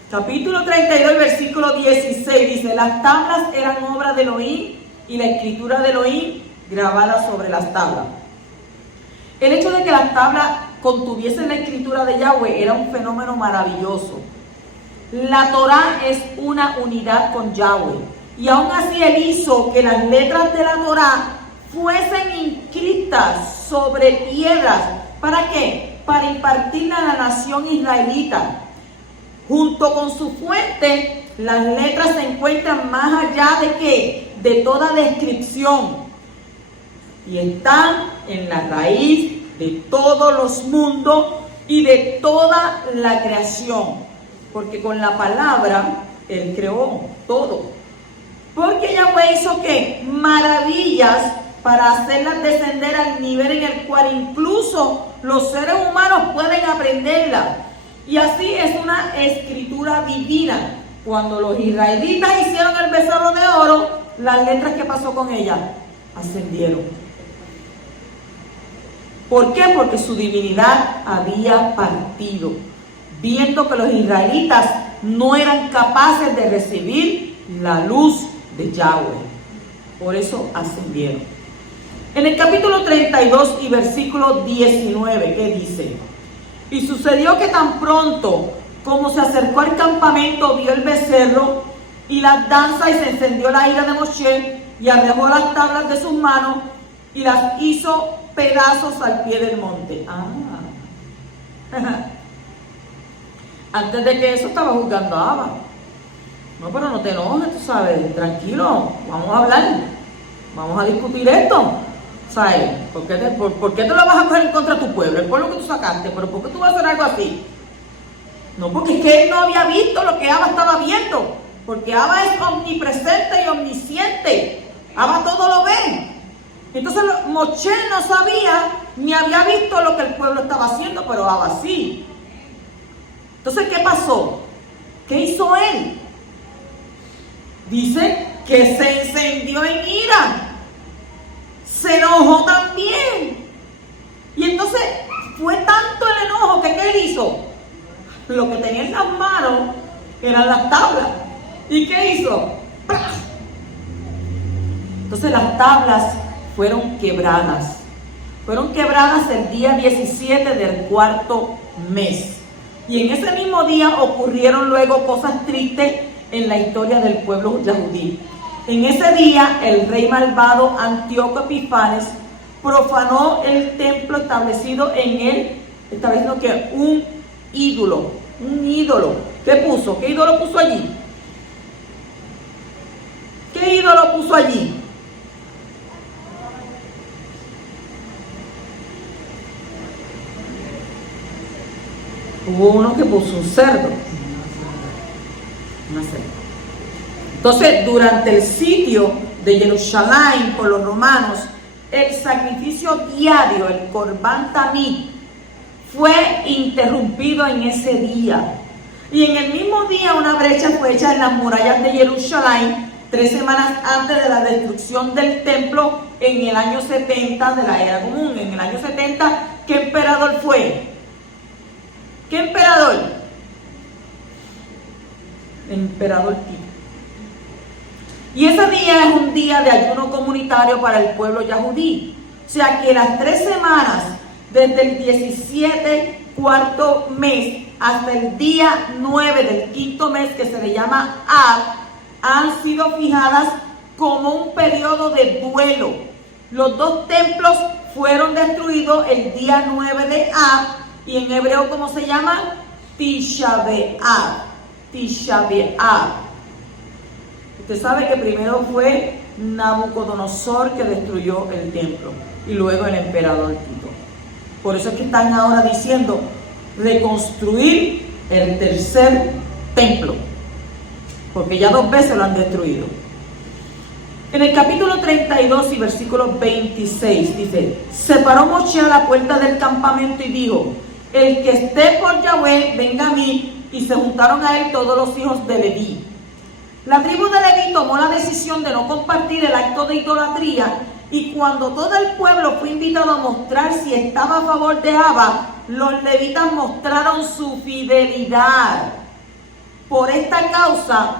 Capítulo 32, versículo 16 dice: las tablas eran obra de Elohim y la escritura de Elohim grabada sobre las tablas. El hecho de que las tablas contuviesen la escritura de Yahweh era un fenómeno maravilloso. La Torá es una unidad con Yahweh. Y aún así él hizo que las letras de la Torá fuesen inscritas sobre piedras. ¿Para qué? Para impartirla a la nación israelita. Junto con su fuente, las letras se encuentran más allá de ¿qué? De toda descripción. Y están en la raíz de todos los mundos y de toda la creación. Porque con la palabra él creó todo. Porque Yahweh hizo ¿qué? Maravillas para hacerlas descender al nivel en el cual incluso los seres humanos pueden aprenderlas. Y así es una escritura divina. Cuando los israelitas hicieron el becerro de oro, las letras, ¿qué pasó con ellas? Ascendieron. ¿Por qué? Porque su divinidad había partido, viendo que los israelitas no eran capaces de recibir la luz de Yahweh. Por eso ascendieron. En el capítulo 32 y versículo 19, ¿qué dice? Y sucedió que tan pronto como se acercó al campamento, vio el becerro y las danzas, y se encendió la ira de Moshe, y arrojó las tablas de sus manos y las hizo pedazos al pie del monte. Antes de que eso estaba juzgando a Abba. No, pero no te enojes, tú sabes, tranquilo, vamos a hablar, vamos a discutir esto, ¿sabes? ¿Por qué te lo vas a coger en contra de tu pueblo, el pueblo que tú sacaste? ¿Pero por qué tú vas a hacer algo así? No, porque es que él no había visto lo que Abba estaba viendo, porque Abba es omnipresente y omnisciente, Abba todo lo ve. Entonces Moshe no sabía ni había visto lo que el pueblo estaba haciendo, pero Abba sí. Entonces, ¿qué pasó? ¿Qué hizo él? Dice que se encendió en ira, se enojó también. Y entonces fue tanto el enojo que ¿qué hizo? Lo que tenía en las manos eran las tablas. ¿Y qué hizo? ¡Plah! Entonces las tablas fueron quebradas. Fueron quebradas el día 17 del cuarto mes. Y en ese mismo día ocurrieron luego cosas tristes en la historia del pueblo yahudí. En ese día, el rey malvado Antíoco Epifanes profanó el templo estableciendo que un ídolo. ¿Qué puso? ¿Qué ídolo puso allí? ¿Qué ídolo puso allí? Hubo uno que puso un cerdo. Una cerda. Entonces, durante el sitio de Jerusalén por los romanos, el sacrificio diario, el Corbán Tamid, fue interrumpido en ese día. Y en el mismo día una brecha fue hecha en las murallas de Jerusalén 3 semanas antes de la destrucción del templo en el año 70 de la era común. En el año 70, ¿qué emperador fue? ¿Qué emperador? El emperador Tito. Y ese día es un día de ayuno comunitario para el pueblo yahudí. O sea que las 3 semanas desde el 17, cuarto mes, hasta el día 9 del quinto mes, que se le llama Av, han sido fijadas como un periodo de duelo. Los dos templos fueron destruidos el día 9 de Av, y en hebreo, ¿cómo se llama? Tisha B'Av. Tisha B'Av. Usted sabe que primero fue Nabucodonosor que destruyó el templo, y luego el emperador Tito. Por eso es que están ahora diciendo reconstruir el tercer templo, porque ya 2 veces lo han destruido. En el capítulo 32 y versículo 26 dice: se paró Moshe a la puerta del campamento y dijo: el que esté por Yahweh, venga a mí. Y se juntaron a él todos los hijos de Leví. La tribu de Leví tomó la decisión de no compartir el acto de idolatría, y cuando todo el pueblo fue invitado a mostrar si estaba a favor de Abba, los levitas mostraron su fidelidad. Por esta causa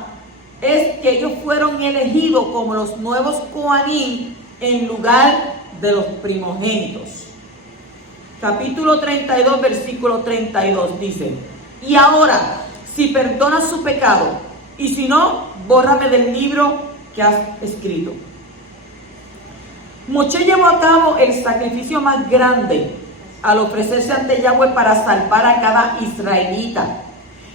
es que ellos fueron elegidos como los nuevos Coanim en lugar de los primogénitos. Capítulo 32, versículo 32 dice: y ahora, si perdonas su pecado, y si no, bórrame del libro que has escrito. Moshe llevó a cabo el sacrificio más grande al ofrecerse ante Yahweh para salvar a cada israelita.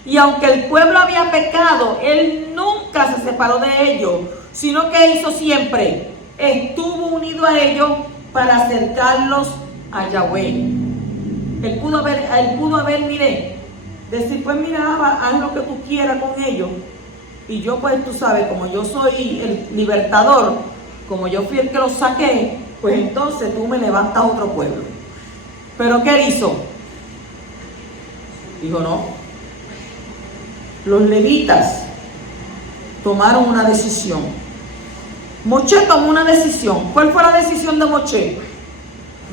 Y aunque el pueblo había pecado, él nunca se separó de ellos, sino que hizo siempre, estuvo unido a ellos para acercarlos a Yahweh. Él pudo haber, mire, decir, pues mira, haz lo que tú quieras con ellos. Y yo, pues tú sabes, como yo soy el libertador, como yo fui el que los saqué, pues entonces tú me levantas a otro pueblo. Pero ¿qué hizo? Dijo, no. Los levitas tomaron una decisión. Moshe tomó una decisión. ¿Cuál fue la decisión de Moshe?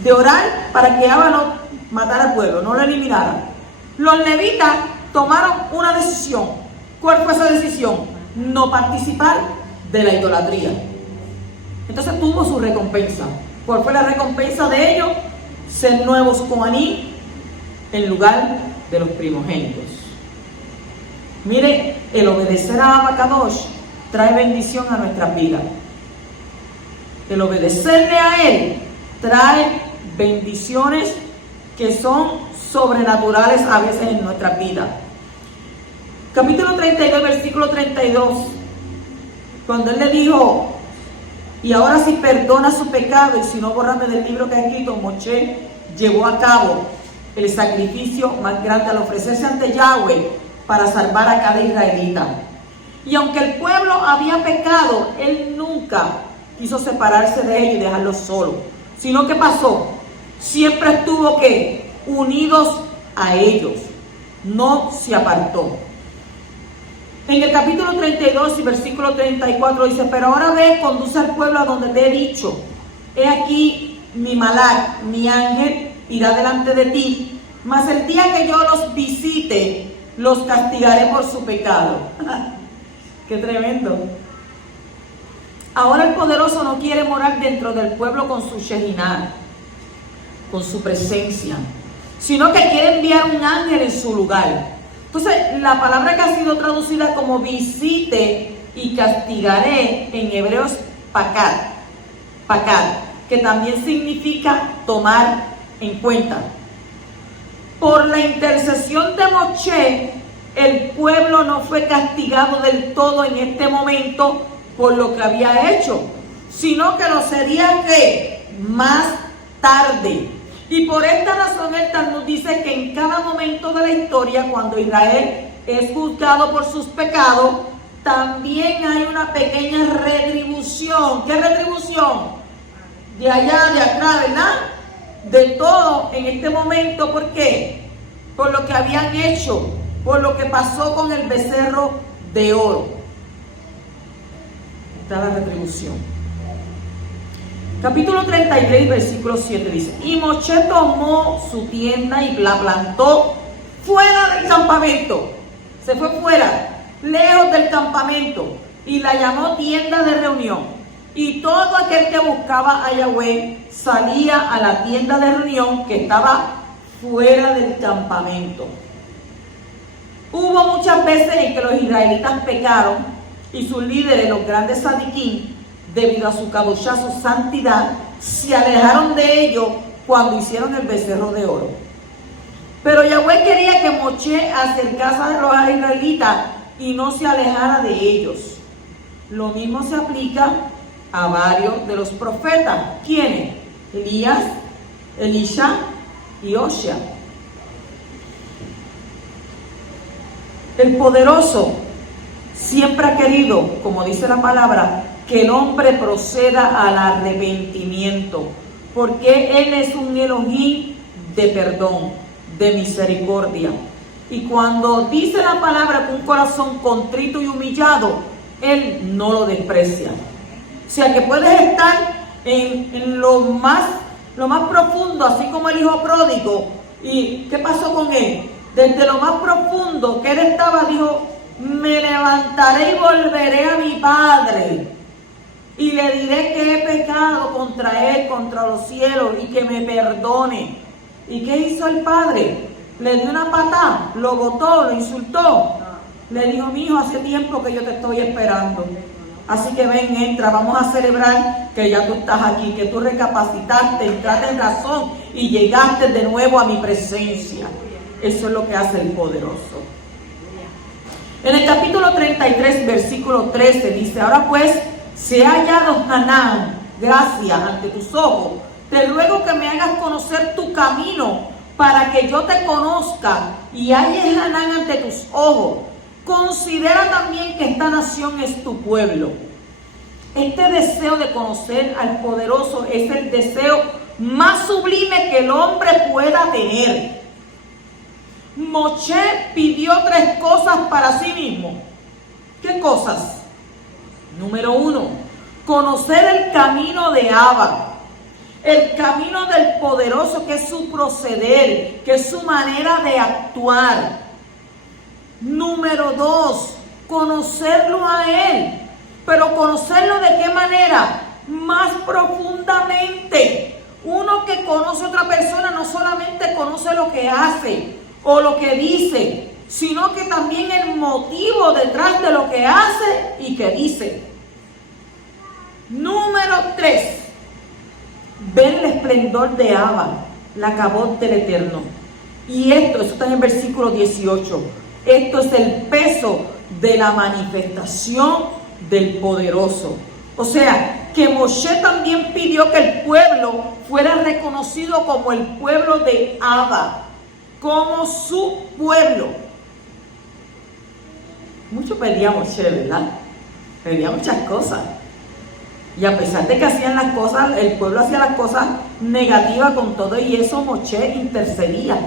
De orar para que Abba no matara al pueblo, no lo eliminara. Los levitas tomaron una decisión. ¿Cuál fue esa decisión? No participar de la idolatría. Entonces tuvo su recompensa. ¿Cuál fue la recompensa de ellos? Ser nuevos Coanim en lugar de los primogénitos. Mire, el obedecer a Abba Kadosh trae bendición a nuestras vidas. El obedecerle a Él trae bendiciones que son sobrenaturales a veces en nuestras vidas. Capítulo 32, versículo 32. Cuando Él le dijo, y ahora si perdona su pecado, y si no, bórrame del libro que ha escrito, Moshe llevó a cabo el sacrificio más grande al ofrecerse ante Yahweh para salvar a cada israelita. Y aunque el pueblo había pecado, Él nunca quiso separarse de ellos y dejarlos solos, sino que pasó, siempre estuvo ¿qué? Unidos a ellos, no se apartó. En el capítulo 32 y versículo 34 dice: pero ahora ve, conduce al pueblo a donde te he dicho. He aquí mi malach, mi ángel, irá delante de ti, mas el día que yo los visite, los castigaré por su pecado. ¡Qué tremendo! Ahora el poderoso no quiere morar dentro del pueblo con su Shekinah, con su presencia, sino que quiere enviar un ángel en su lugar. Entonces, la palabra que ha sido traducida como visite y castigaré en hebreo es pakat, que también significa tomar en cuenta. Por la intercesión de Moshe, el pueblo no fue castigado del todo en este momento por lo que había hecho, sino que lo sería ¿qué? Más tarde. Y por esta razón el Talmud dice que en cada momento de la historia, cuando Israel es juzgado por sus pecados, también hay una pequeña retribución. ¿Qué retribución? De allá, de acá, ¿verdad? De todo en este momento. ¿Por qué? Por lo que habían hecho, por lo que pasó con el becerro de oro. Está la retribución. Capítulo 33, versículo 7 dice: y Moshe tomó su tienda y la plantó fuera del campamento. Se fue fuera, lejos del campamento, y la llamó tienda de reunión. Y todo aquel que buscaba a Yahweh salía a la tienda de reunión que estaba fuera del campamento. Hubo muchas veces en que los israelitas pecaron y sus líderes, los grandes sadiquín, debido a su kadoshá, su santidad, se alejaron de ellos cuando hicieron el becerro de oro. Pero Yahweh quería que Moshe acercase a los israelitas y no se alejara de ellos. Lo mismo se aplica a varios de los profetas. ¿Quiénes? Elías, Elisha y Osea. El poderoso siempre ha querido, como dice la palabra, que el hombre proceda al arrepentimiento, porque Él es un Elohim de perdón, de misericordia. Y cuando dice la palabra que un corazón contrito y humillado, Él no lo desprecia. O sea que puedes estar en lo más profundo, así como el hijo pródigo. ¿Y qué pasó con él? Desde lo más profundo que él estaba, dijo: me levantaré y volveré a mi padre y le diré que he pecado contra él, contra los cielos, y que me perdone. ¿Y qué hizo el padre? Le dio una patada, lo botó, lo insultó. Le dijo: mi hijo, hace tiempo que yo te estoy esperando. Así que ven, entra, vamos a celebrar que ya tú estás aquí, que tú recapacitaste, entraste en razón y llegaste de nuevo a mi presencia. Eso es lo que hace el poderoso. En el capítulo 33, versículo 13, dice: ahora pues, se ha hallado Hanán, gracia ante tus ojos. Te ruego que me hagas conocer tu camino, para que yo te conozca y halles Hanán ante tus ojos. Considera también que esta nación es tu pueblo. Este deseo de conocer al poderoso es el deseo más sublime que el hombre pueda tener. Moshe pidió 3 cosas para sí mismo. ¿Qué cosas? Número 1, conocer el camino de Abba, el camino del poderoso, que es su proceder, que es su manera de actuar. Número 2, conocerlo a Él. Pero conocerlo ¿de qué manera? Más profundamente. Uno que conoce a otra persona no solamente conoce lo que hace o lo que dice, sino que también el motivo detrás de lo que hace y que dice. Número 3, ver el esplendor de Abba, la cabot del Eterno. Y esto está en el versículo 18. Esto es el peso de la manifestación del poderoso. O sea, que Moshe también pidió que el pueblo fuera reconocido como el pueblo de Abba, como su pueblo. Mucho pedía Moshe, ¿verdad? Pedía muchas cosas. Y a pesar de que hacían las cosas, el pueblo hacía las cosas negativas con todo, y eso Moshe intercedía.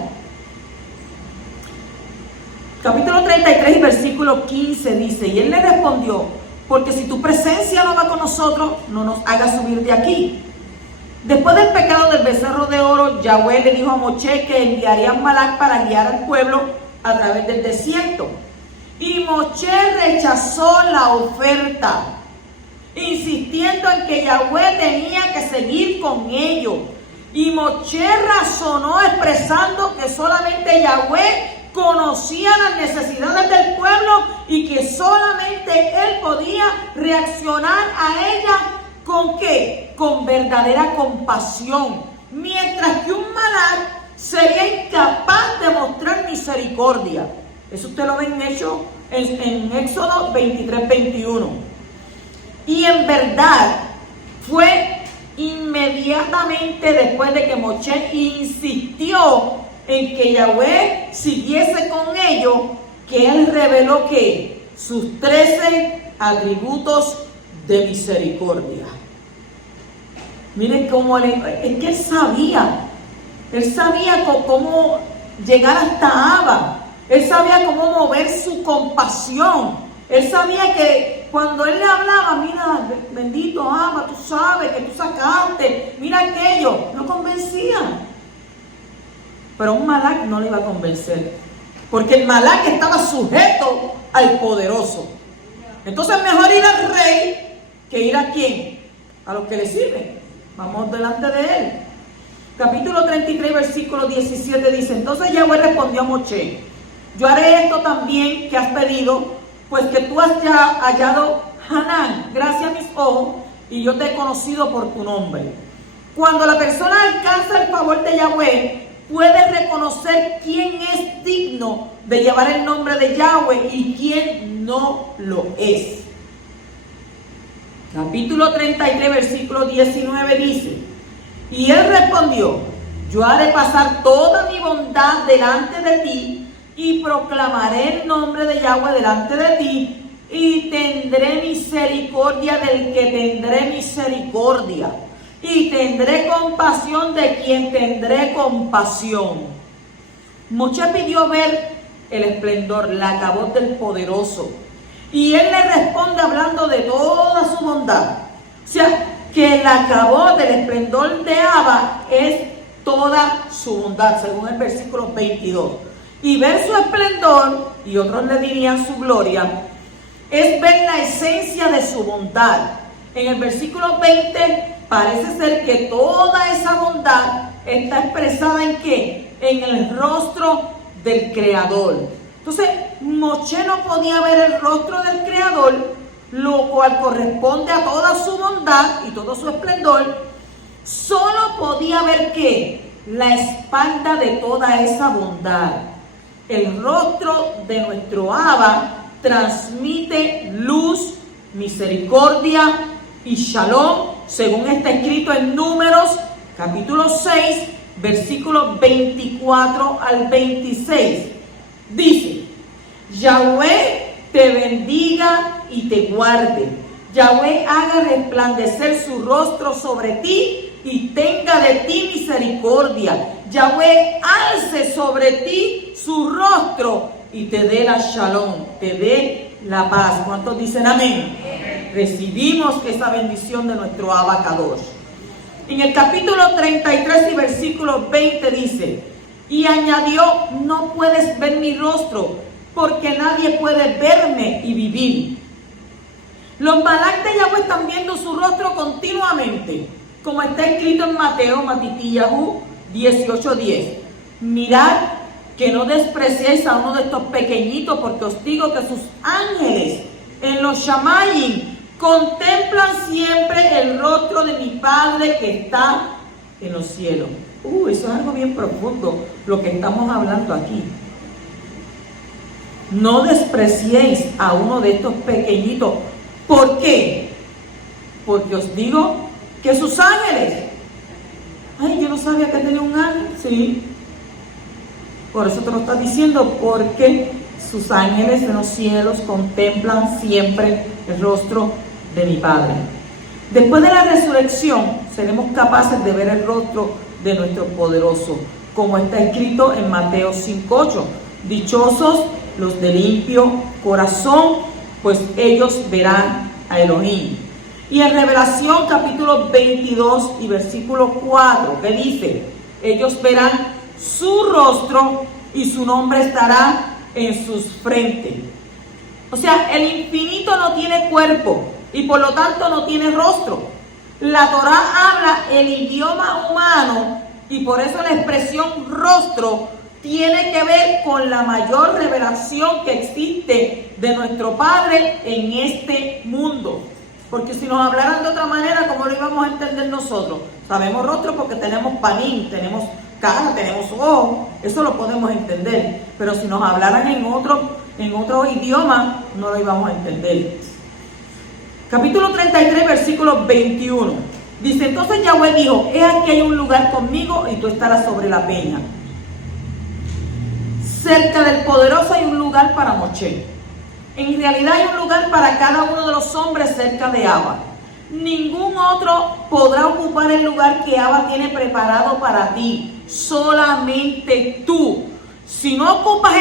Capítulo 33 y versículo 15 dice: y él le respondió: porque si tu presencia no va con nosotros, no nos hagas subir de aquí. Después del pecado del becerro de oro, Yahweh le dijo a Moshe que enviaría a Malak para guiar al pueblo a través del desierto. Y Moshe rechazó la oferta, insistiendo en que Yahweh tenía que seguir con ellos. Y Moshe razonó expresando que solamente Yahweh conocía las necesidades del pueblo y que solamente él podía reaccionar a ella ¿con qué? Con verdadera compasión, mientras que un Malak sería incapaz de mostrar misericordia. Eso usted lo ven hecho en Éxodo 23, 21. Y en verdad fue inmediatamente después de que Moshe insistió en que Yahweh siguiese con ellos, que él reveló que sus 13 atributos de misericordia. Miren cómo es que él sabía cómo llegar hasta Abba, él sabía cómo mover su compasión, él sabía que cuando él le hablaba: mira, bendito Abba, tú sabes que tú sacaste, mira aquello, lo convencía. Pero un Malak no le iba a convencer, porque el Malak estaba sujeto al poderoso. Entonces mejor ir al rey que ir a quién, a los que le sirven. Vamos delante de él. Capítulo 33, versículo 17 dice: entonces Yahweh respondió a Moshe: yo haré esto también que has pedido, pues que tú has ya hallado Hanán, gracia a mis ojos, y yo te he conocido por tu nombre. Cuando la persona alcanza el favor de Yahweh, puede reconocer quién es digno de llevar el nombre de Yahweh y quién no lo es. Capítulo 33, versículo 19 dice: y él respondió: yo haré pasar toda mi bondad delante de ti y proclamaré el nombre de Yahweh delante de ti y tendré misericordia del que tendré misericordia y tendré compasión de quien tendré compasión. Moshe pidió ver el esplendor, la cabot del poderoso, y él le responde hablando de toda su bondad. O sea, que la cabot del esplendor de Abba es toda su bondad, según el versículo 22. Y ver su esplendor, y otros le dirían su gloria, es ver la esencia de su bondad. En el versículo 20 parece ser que toda esa bondad está expresada ¿en qué? En el rostro del Creador. Entonces, Moshe no podía ver el rostro del Creador, lo cual corresponde a toda su bondad y todo su esplendor. Solo podía ver ¿qué? La espalda de toda esa bondad. El rostro de nuestro Abba transmite luz, misericordia y shalom, según está escrito en Números, capítulo 6, versículos 24 al 26. Dice: Yahweh te bendiga y te guarde. Yahweh haga resplandecer su rostro sobre ti y tenga de ti misericordia. Yahweh alce sobre ti su rostro y te dé la shalom, te dé la paz. ¿Cuántos dicen amén? Recibimos esa bendición de nuestro Abba Kadosh. En el capítulo 33 y versículo 20 dice: y añadió: no puedes ver mi rostro, porque nadie puede verme y vivir. Los malak de Yahweh están viendo su rostro continuamente, como está escrito en Mateo, Matitiyahu 18:10. Mirad que no despreciéis a uno de estos pequeñitos, porque os digo que sus ángeles en los Shamayim contemplan siempre el rostro de mi Padre que está en los cielos. Eso es algo bien profundo lo que estamos hablando aquí. No despreciéis a uno de estos pequeñitos. ¿Por qué? Porque os digo que sus ángeles. Ay, yo no sabía que tenía un ángel. Sí. Por eso te lo está diciendo, porque sus ángeles en los cielos contemplan siempre el rostro de mi Padre. Después de la resurrección, seremos capaces de ver el rostro de nuestro poderoso, como está escrito en Mateo 5:8. Dichosos los de limpio corazón, pues ellos verán a Elohim. Y en Revelación capítulo 22 y versículo 4, que dice: ellos verán su rostro y su nombre estará en sus frentes. O sea, el infinito no tiene cuerpo y por lo tanto no tiene rostro. La Torá habla el idioma humano y por eso la expresión rostro tiene que ver con la mayor revelación que existe de nuestro Padre en este mundo. Porque si nos hablaran de otra manera, ¿cómo lo íbamos a entender nosotros? Sabemos rostro porque tenemos panín, tenemos cara, tenemos ojos, eso lo podemos entender. Pero si nos hablaran en otro idioma, no lo íbamos a entender. Capítulo 33, versículo 21. Dice: entonces Yahweh dijo: he aquí hay un lugar conmigo y tú estarás sobre la peña. Cerca del poderoso hay un lugar para Moshe. En realidad hay un lugar para cada uno de los hombres cerca de Abba. Ningún otro podrá ocupar el lugar que Abba tiene preparado para ti. Solamente tú. Si no ocupas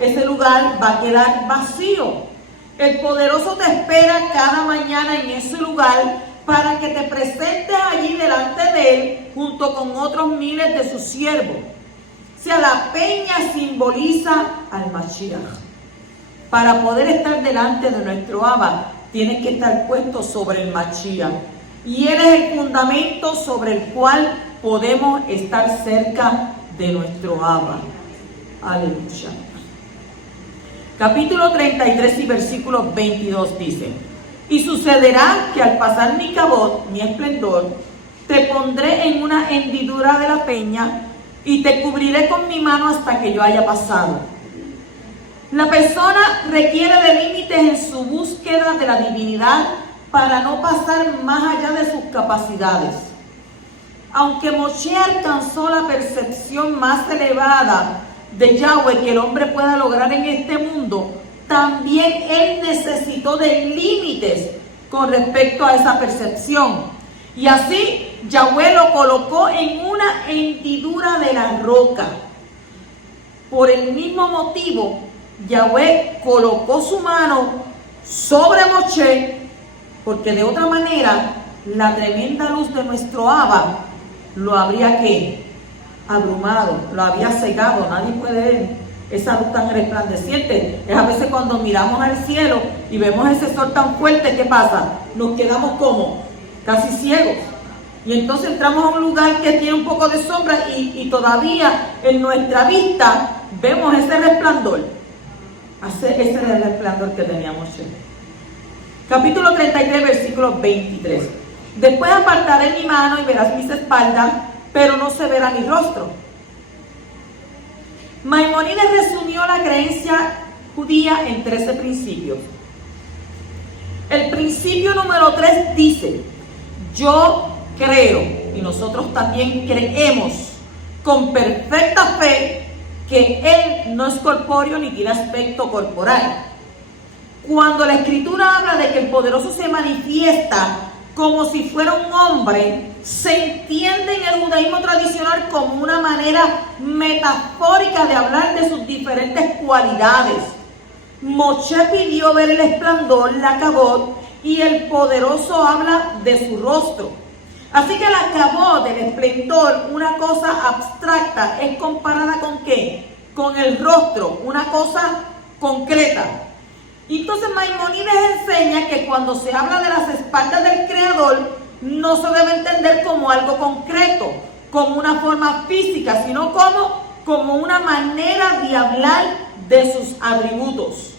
ese lugar va a quedar vacío. El poderoso te espera cada mañana en ese lugar para que te presentes allí delante de él junto con otros miles de sus siervos. O sea, la peña simboliza al Mashiach. Para poder estar delante de nuestro Abba, tienes que estar puesto sobre el Mashiach. y Él es el fundamento sobre el cual podemos estar cerca de nuestro Abba. Aleluya. Capítulo 33 y versículo 22 dice: y sucederá que al pasar mi cabot, mi esplendor, te pondré en una hendidura de la peña y te cubriré con mi mano hasta que yo haya pasado. La persona requiere de límites en su búsqueda de la divinidad para no pasar más allá de sus capacidades. Aunque Moshe alcanzó la percepción más elevada de Yahweh que el hombre pueda lograr en este mundo, también él necesitó de límites con respecto a esa percepción. Y así Yahweh lo colocó en una hendidura de la roca. Por el mismo motivo, Yahweh colocó su mano sobre Moshe, porque de otra manera la tremenda luz de nuestro Abba lo habría abrumado, lo había cegado. Nadie puede ver esa luz tan resplandeciente. Es a veces cuando miramos al cielo y vemos ese sol tan fuerte, ¿qué pasa? Nos quedamos como casi ciegos. Y entonces entramos a un lugar que tiene un poco de sombra y todavía en nuestra vista vemos ese resplandor. Ese era el resplandor que teníamos. Capítulo 33, versículo 23. Después apartaré mi mano y verás mis espaldas, pero no se verá mi rostro. Maimónides resumió la creencia judía en 13 principios. El principio número 3 dice: yo creo, y nosotros también creemos con perfecta fe, que Él no es corpóreo ni tiene aspecto corporal. Cuando la Escritura habla de que el poderoso se manifiesta como si fuera un hombre, se entiende en el judaísmo tradicional como una manera metafórica de hablar de sus diferentes cualidades. Moshe pidió ver el esplendor, la cabot, y el poderoso habla de su rostro. Así que la cabot, el esplendor, una cosa abstracta, es comparada ¿con qué? Con el rostro, una cosa concreta. Entonces Maimónides enseña que cuando se habla de las espaldas del Creador, no se debe entender como algo concreto, como una forma física, sino como una manera de hablar de sus atributos.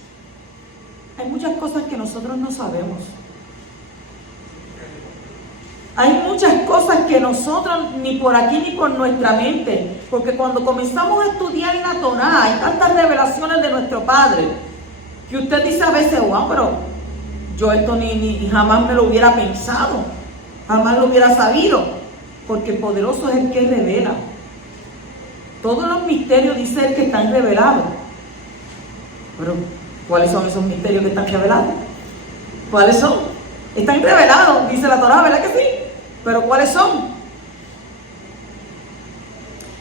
Hay muchas cosas que nosotros no sabemos. Hay muchas cosas que nosotros ni por aquí ni por nuestra mente, porque cuando comenzamos a estudiar la Torá, hay tantas revelaciones de nuestro Padre, que usted dice a veces: wow, pero yo esto ni jamás me lo hubiera pensado, jamás lo hubiera sabido, porque el poderoso es el que revela. Todos los misterios dice el que están revelados. Pero, ¿cuáles son esos misterios que están revelados? ¿Cuáles son? Están revelados, dice la Torá, ¿verdad que sí? Pero ¿cuáles son?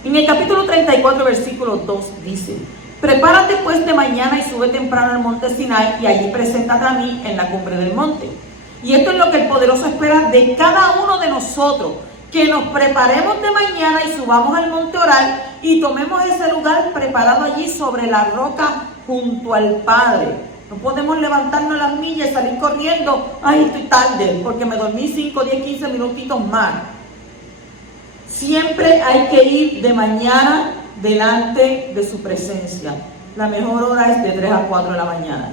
En el capítulo 34, versículo 2 dice: prepárate pues de mañana y sube temprano al monte Sinai, y allí preséntate a mí en la cumbre del monte. Y esto es lo que el poderoso espera de cada uno de nosotros, que nos preparemos de mañana y subamos al monte oral y tomemos ese lugar preparado allí sobre la roca junto al Padre. No podemos levantarnos las millas y salir corriendo: ay, estoy tarde porque me dormí 5, 10, 15 minutitos más. Siempre hay que ir de mañana delante de su presencia. La mejor hora es de 3 a 4 de la mañana.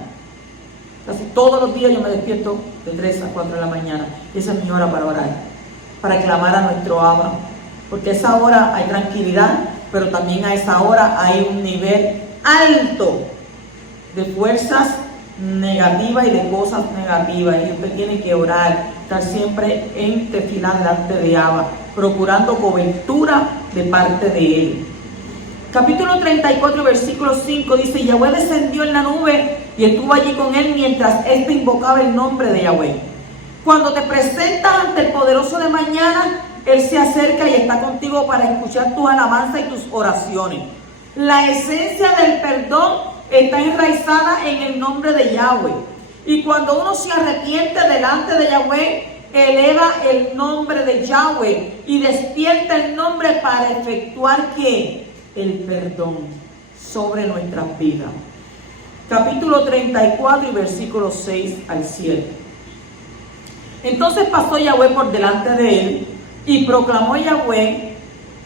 Casi todos los días yo me despierto de 3 a 4 de la mañana. Esa es mi hora para orar, para clamar a nuestro Abba, porque a esa hora hay tranquilidad, pero también a esa hora hay un nivel alto de fuerzas negativas y de cosas negativas, y usted tiene que orar, estar siempre en tefilá delante de Abba, procurando cobertura de parte de Él. Capítulo 34, versículo 5 dice: Yahweh descendió en la nube y estuvo allí con él mientras éste invocaba el nombre de Yahweh. Cuando te presentas ante el poderoso de mañana, Él se acerca y está contigo para escuchar tus alabanzas y tus oraciones. La esencia del perdón está enraizada en el nombre de Yahweh. Y cuando uno se arrepiente delante de Yahweh, eleva el nombre de Yahweh y despierta el nombre para efectuar ¿qué? El perdón sobre nuestras vidas. Capítulo 34 y versículos 6 al 7. Entonces pasó Yahweh por delante de él y proclamó Yahweh,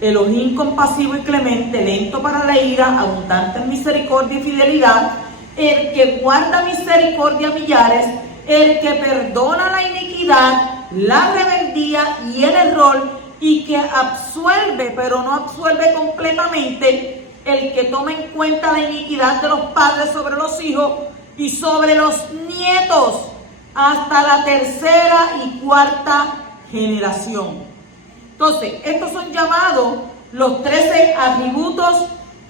Elohim compasivo y clemente, lento para la ira, abundante en misericordia y fidelidad, el que guarda misericordia a millares, el que perdona la iniquidad, la rebeldía y el error, y que absuelve, pero no absuelve completamente, el que toma en cuenta la iniquidad de los padres sobre los hijos y sobre los nietos, hasta la tercera y cuarta generación. Entonces, estos son llamados los 13 atributos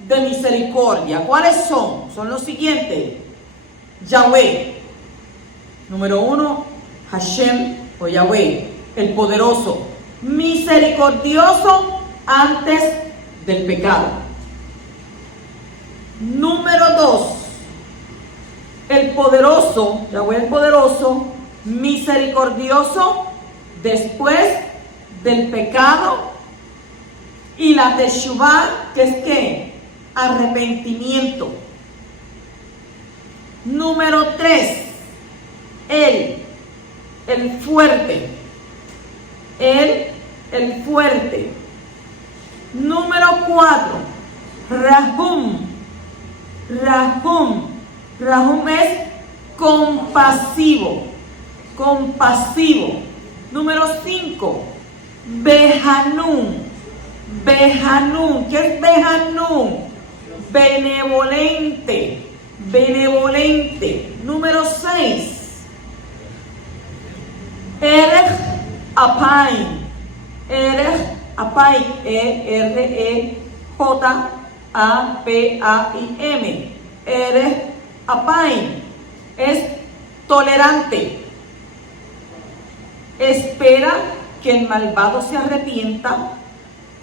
de misericordia. ¿Cuáles son? Son los siguientes. Yahweh. Número 1, Hashem o Yahweh, el poderoso, misericordioso antes del pecado. Número 2, el poderoso, Yahweh el poderoso, misericordioso después del pecado, y la teshuvah, que es ¿qué? Arrepentimiento. Número 3, el fuerte, el fuerte. Número 4, Rahum es compasivo. Número 5, Behanun. ¿Qué es Behanun? Benevolente. Número 6, Erech Apaim, E-R-E-J-A-P-A-I-M. Erech Apaim es tolerante. Espera que el malvado se arrepienta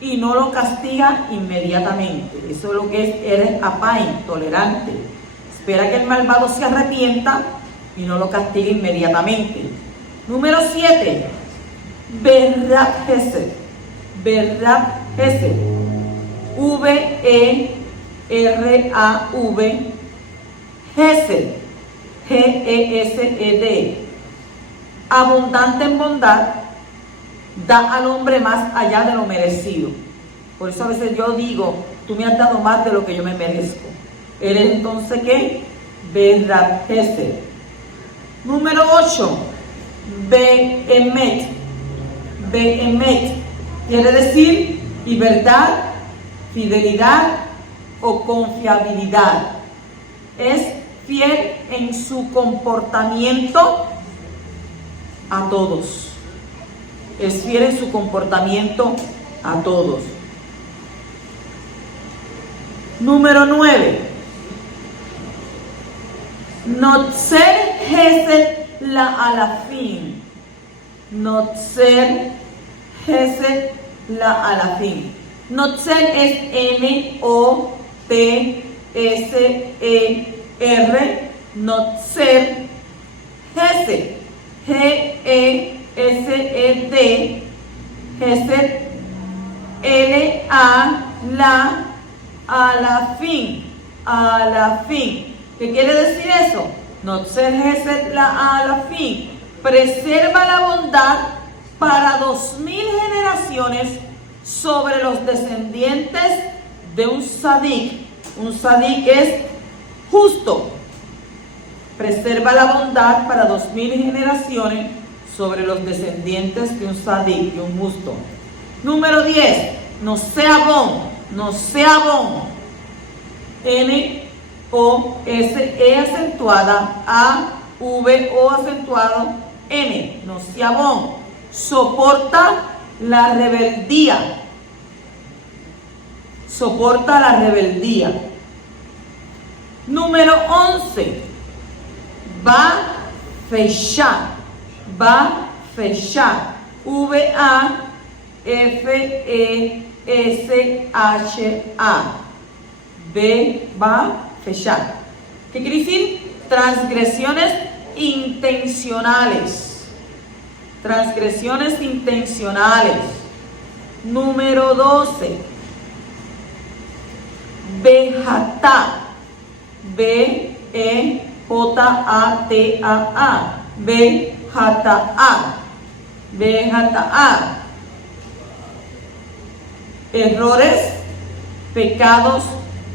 y no lo castiga inmediatamente. Eso es lo que es Erech Apaim, tolerante. Espera que el malvado se arrepienta y no lo castiga inmediatamente. Número 7, Berrat Hesed. V-E-R-A-V, Hesed, G-E-S-E-D. Abundante en bondad, da al hombre más allá de lo merecido. Por eso a veces yo digo, tú me has dado más de lo que yo me merezco. Eres entonces ¿qué? Berrat Hesed. Número 8, Behemet. Quiere decir y verdad, fidelidad o confiabilidad. Es fiel en su comportamiento a todos. Es fiel en su comportamiento a todos. Número 9, Notzer Hesed la Alafim. Notzer Hesed la Alafim. Notzer es N-O-T-S-E-R. Notzer. Hesed, G-E-S-E-D. Hesed, L-A-La Alafim. Alafim. ¿Qué quiere decir eso? Notzer Hesed la Alafim. Preserva la bondad para 2000 generaciones sobre los descendientes de un tzadik. Un tzadik es justo. Preserva la bondad para 2000 generaciones sobre los descendientes de un tzadik, de un justo. Número 10, no sea bon. N-O-S-E acentuada, A-V-O acentuado, N, no sea bon. Soporta la rebeldía. Número 11, Va-Fesha. V-A-F-E-S-H-A. Va-Fesha. ¿Qué quiere decir? Transgresiones intencionales. Número 12, Bejatá. B-E-J-A-T-A-A. Bejatá. Bejata'a. Errores, pecados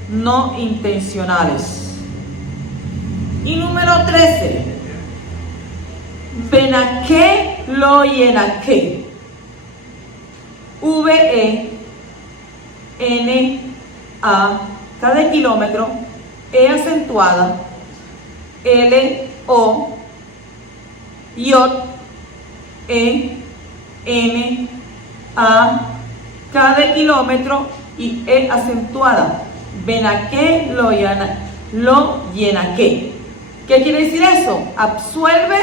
no intencionales. Y número 13. Benaque lo yenaque. V-E-N-A, cada kilómetro, E acentuada, L-O, J-E-N-A, cada kilómetro y E acentuada. Benaque lo yenaque. ¿Qué quiere decir eso? Absuelve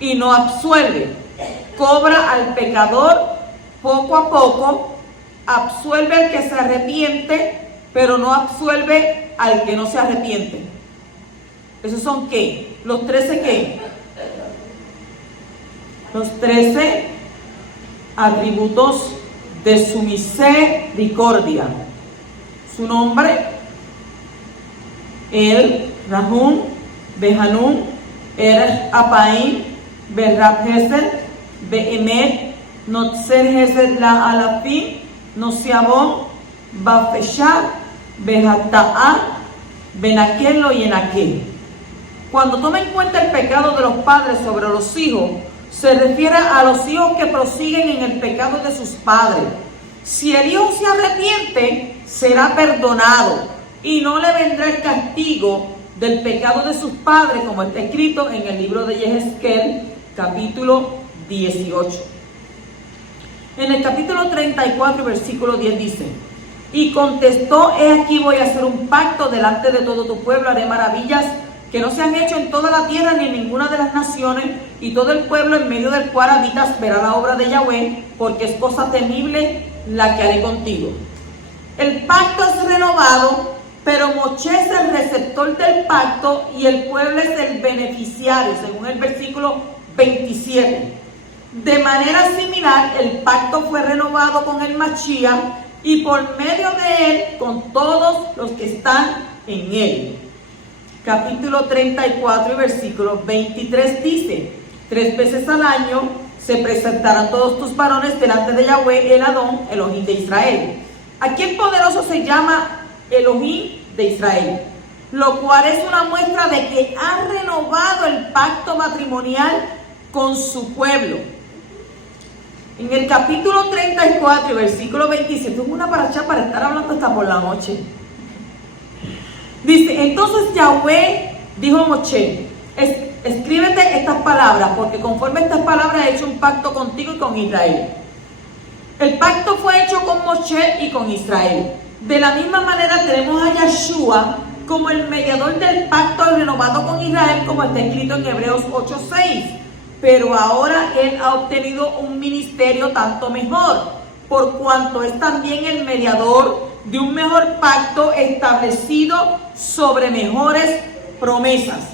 y no absuelve. Cobra al pecador poco a poco, absuelve al que se arrepiente, pero no absuelve al que no se arrepiente. ¿Esos son qué? ¿Los 13 qué? Los 13 atributos de su misericordia. Su nombre, El Rahum, Behanun, Er Apaim, Berrab Hesed, Behemet, Notzer Hesed la Alafim, Nosiabon, Bafeshad, Bejata'a, Benaquelo y Enaquel. Cuando toma en cuenta el pecado de los padres sobre los hijos, se refiere a los hijos que prosiguen en el pecado de sus padres. Si el hijo se arrepiente, será perdonado y no le vendrá el castigo del pecado de sus padres, como está escrito en el libro de Yehezkel, capítulo 18. En el capítulo 34, versículo 10 dice: y contestó, he aquí voy a hacer un pacto delante de todo tu pueblo, haré maravillas que no se han hecho en toda la tierra ni en ninguna de las naciones, y todo el pueblo en medio del cual habitas verá la obra de Yahweh, porque es cosa temible la que haré contigo. El pacto es renovado, pero Moshe es el receptor del pacto y el pueblo es el beneficiario, según el versículo 27. De manera similar, el pacto fue renovado con el Mashiach y por medio de él con todos los que están en él. Capítulo 34 y versículo 23 dice: 3 veces al año se presentarán todos tus varones delante de Yahweh, el Adón, Elohim de Israel. Aquí el poderoso se llama Elohim de Israel, lo cual es una muestra de que ha renovado el pacto matrimonial con su pueblo. En el capítulo 34 y versículo 27, es una paracha para estar hablando hasta por la noche. Dice: entonces Yahweh dijo a Moshe: escríbete estas palabras, porque conforme a estas palabras he hecho un pacto contigo y con Israel. El pacto fue hecho con Moshe y con Israel. De la misma manera tenemos a Yeshua como el mediador del pacto renovado con Israel, como está escrito en Hebreos 8:6. Pero ahora él ha obtenido un ministerio tanto mejor, por cuanto es también el mediador de un mejor pacto establecido sobre mejores promesas.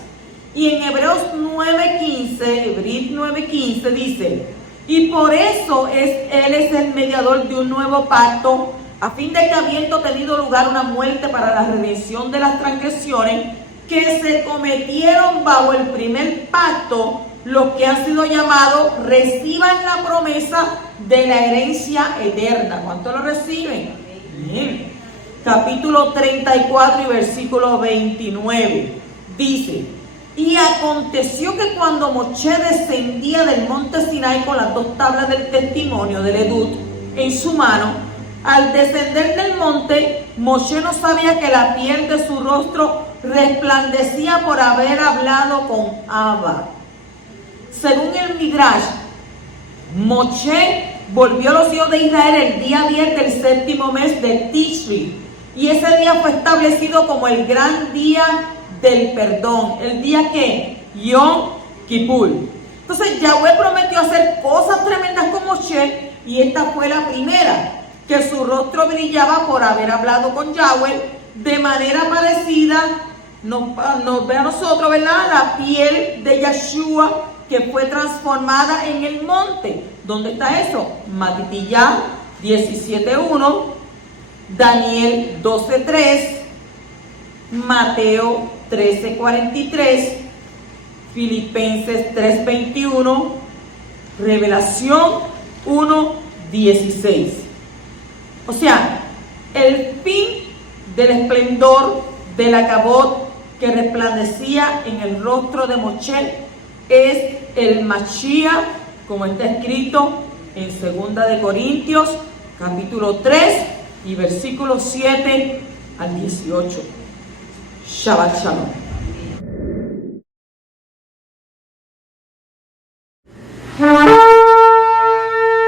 Y en Hebreos 9:15 dice: y por eso él es el mediador de un nuevo pacto, a fin de que, habiendo tenido lugar una muerte para la redención de las transgresiones que se cometieron bajo el primer pacto, los que han sido llamados reciban la promesa de la herencia eterna. ¿Cuánto lo reciben? Bien. Capítulo 34 y versículo 29 dice: y aconteció que cuando Moshe descendía del monte Sinai con las 2 tablas del testimonio del Edut en su mano, al descender del monte, Moshe no sabía que la piel de su rostro resplandecía por haber hablado con Abba. Según el Midrash, Moshe volvió a los hijos de Israel el día 10 del 7º mes de Tishri, y ese día fue establecido como el gran día del perdón, el día que Yom Kippur. Entonces Yahweh prometió hacer cosas tremendas con Moshe, y esta fue la primera, que su rostro brillaba por haber hablado con Yahweh. De manera parecida nos ve a nosotros, ¿verdad?, la piel de Yeshua, que fue transformada en el monte. ¿Dónde está eso? Matitiyah 17:1, Daniel 12:3, Mateo 13:43, Filipenses 3:21, Revelación 1:16. O sea, el fin del esplendor de la Cabot que resplandecía en el rostro de Moshe es el Mashiach, como está escrito en 2 Corintios, capítulo 3 y versículos 7 al 18. Shabbat Shalom.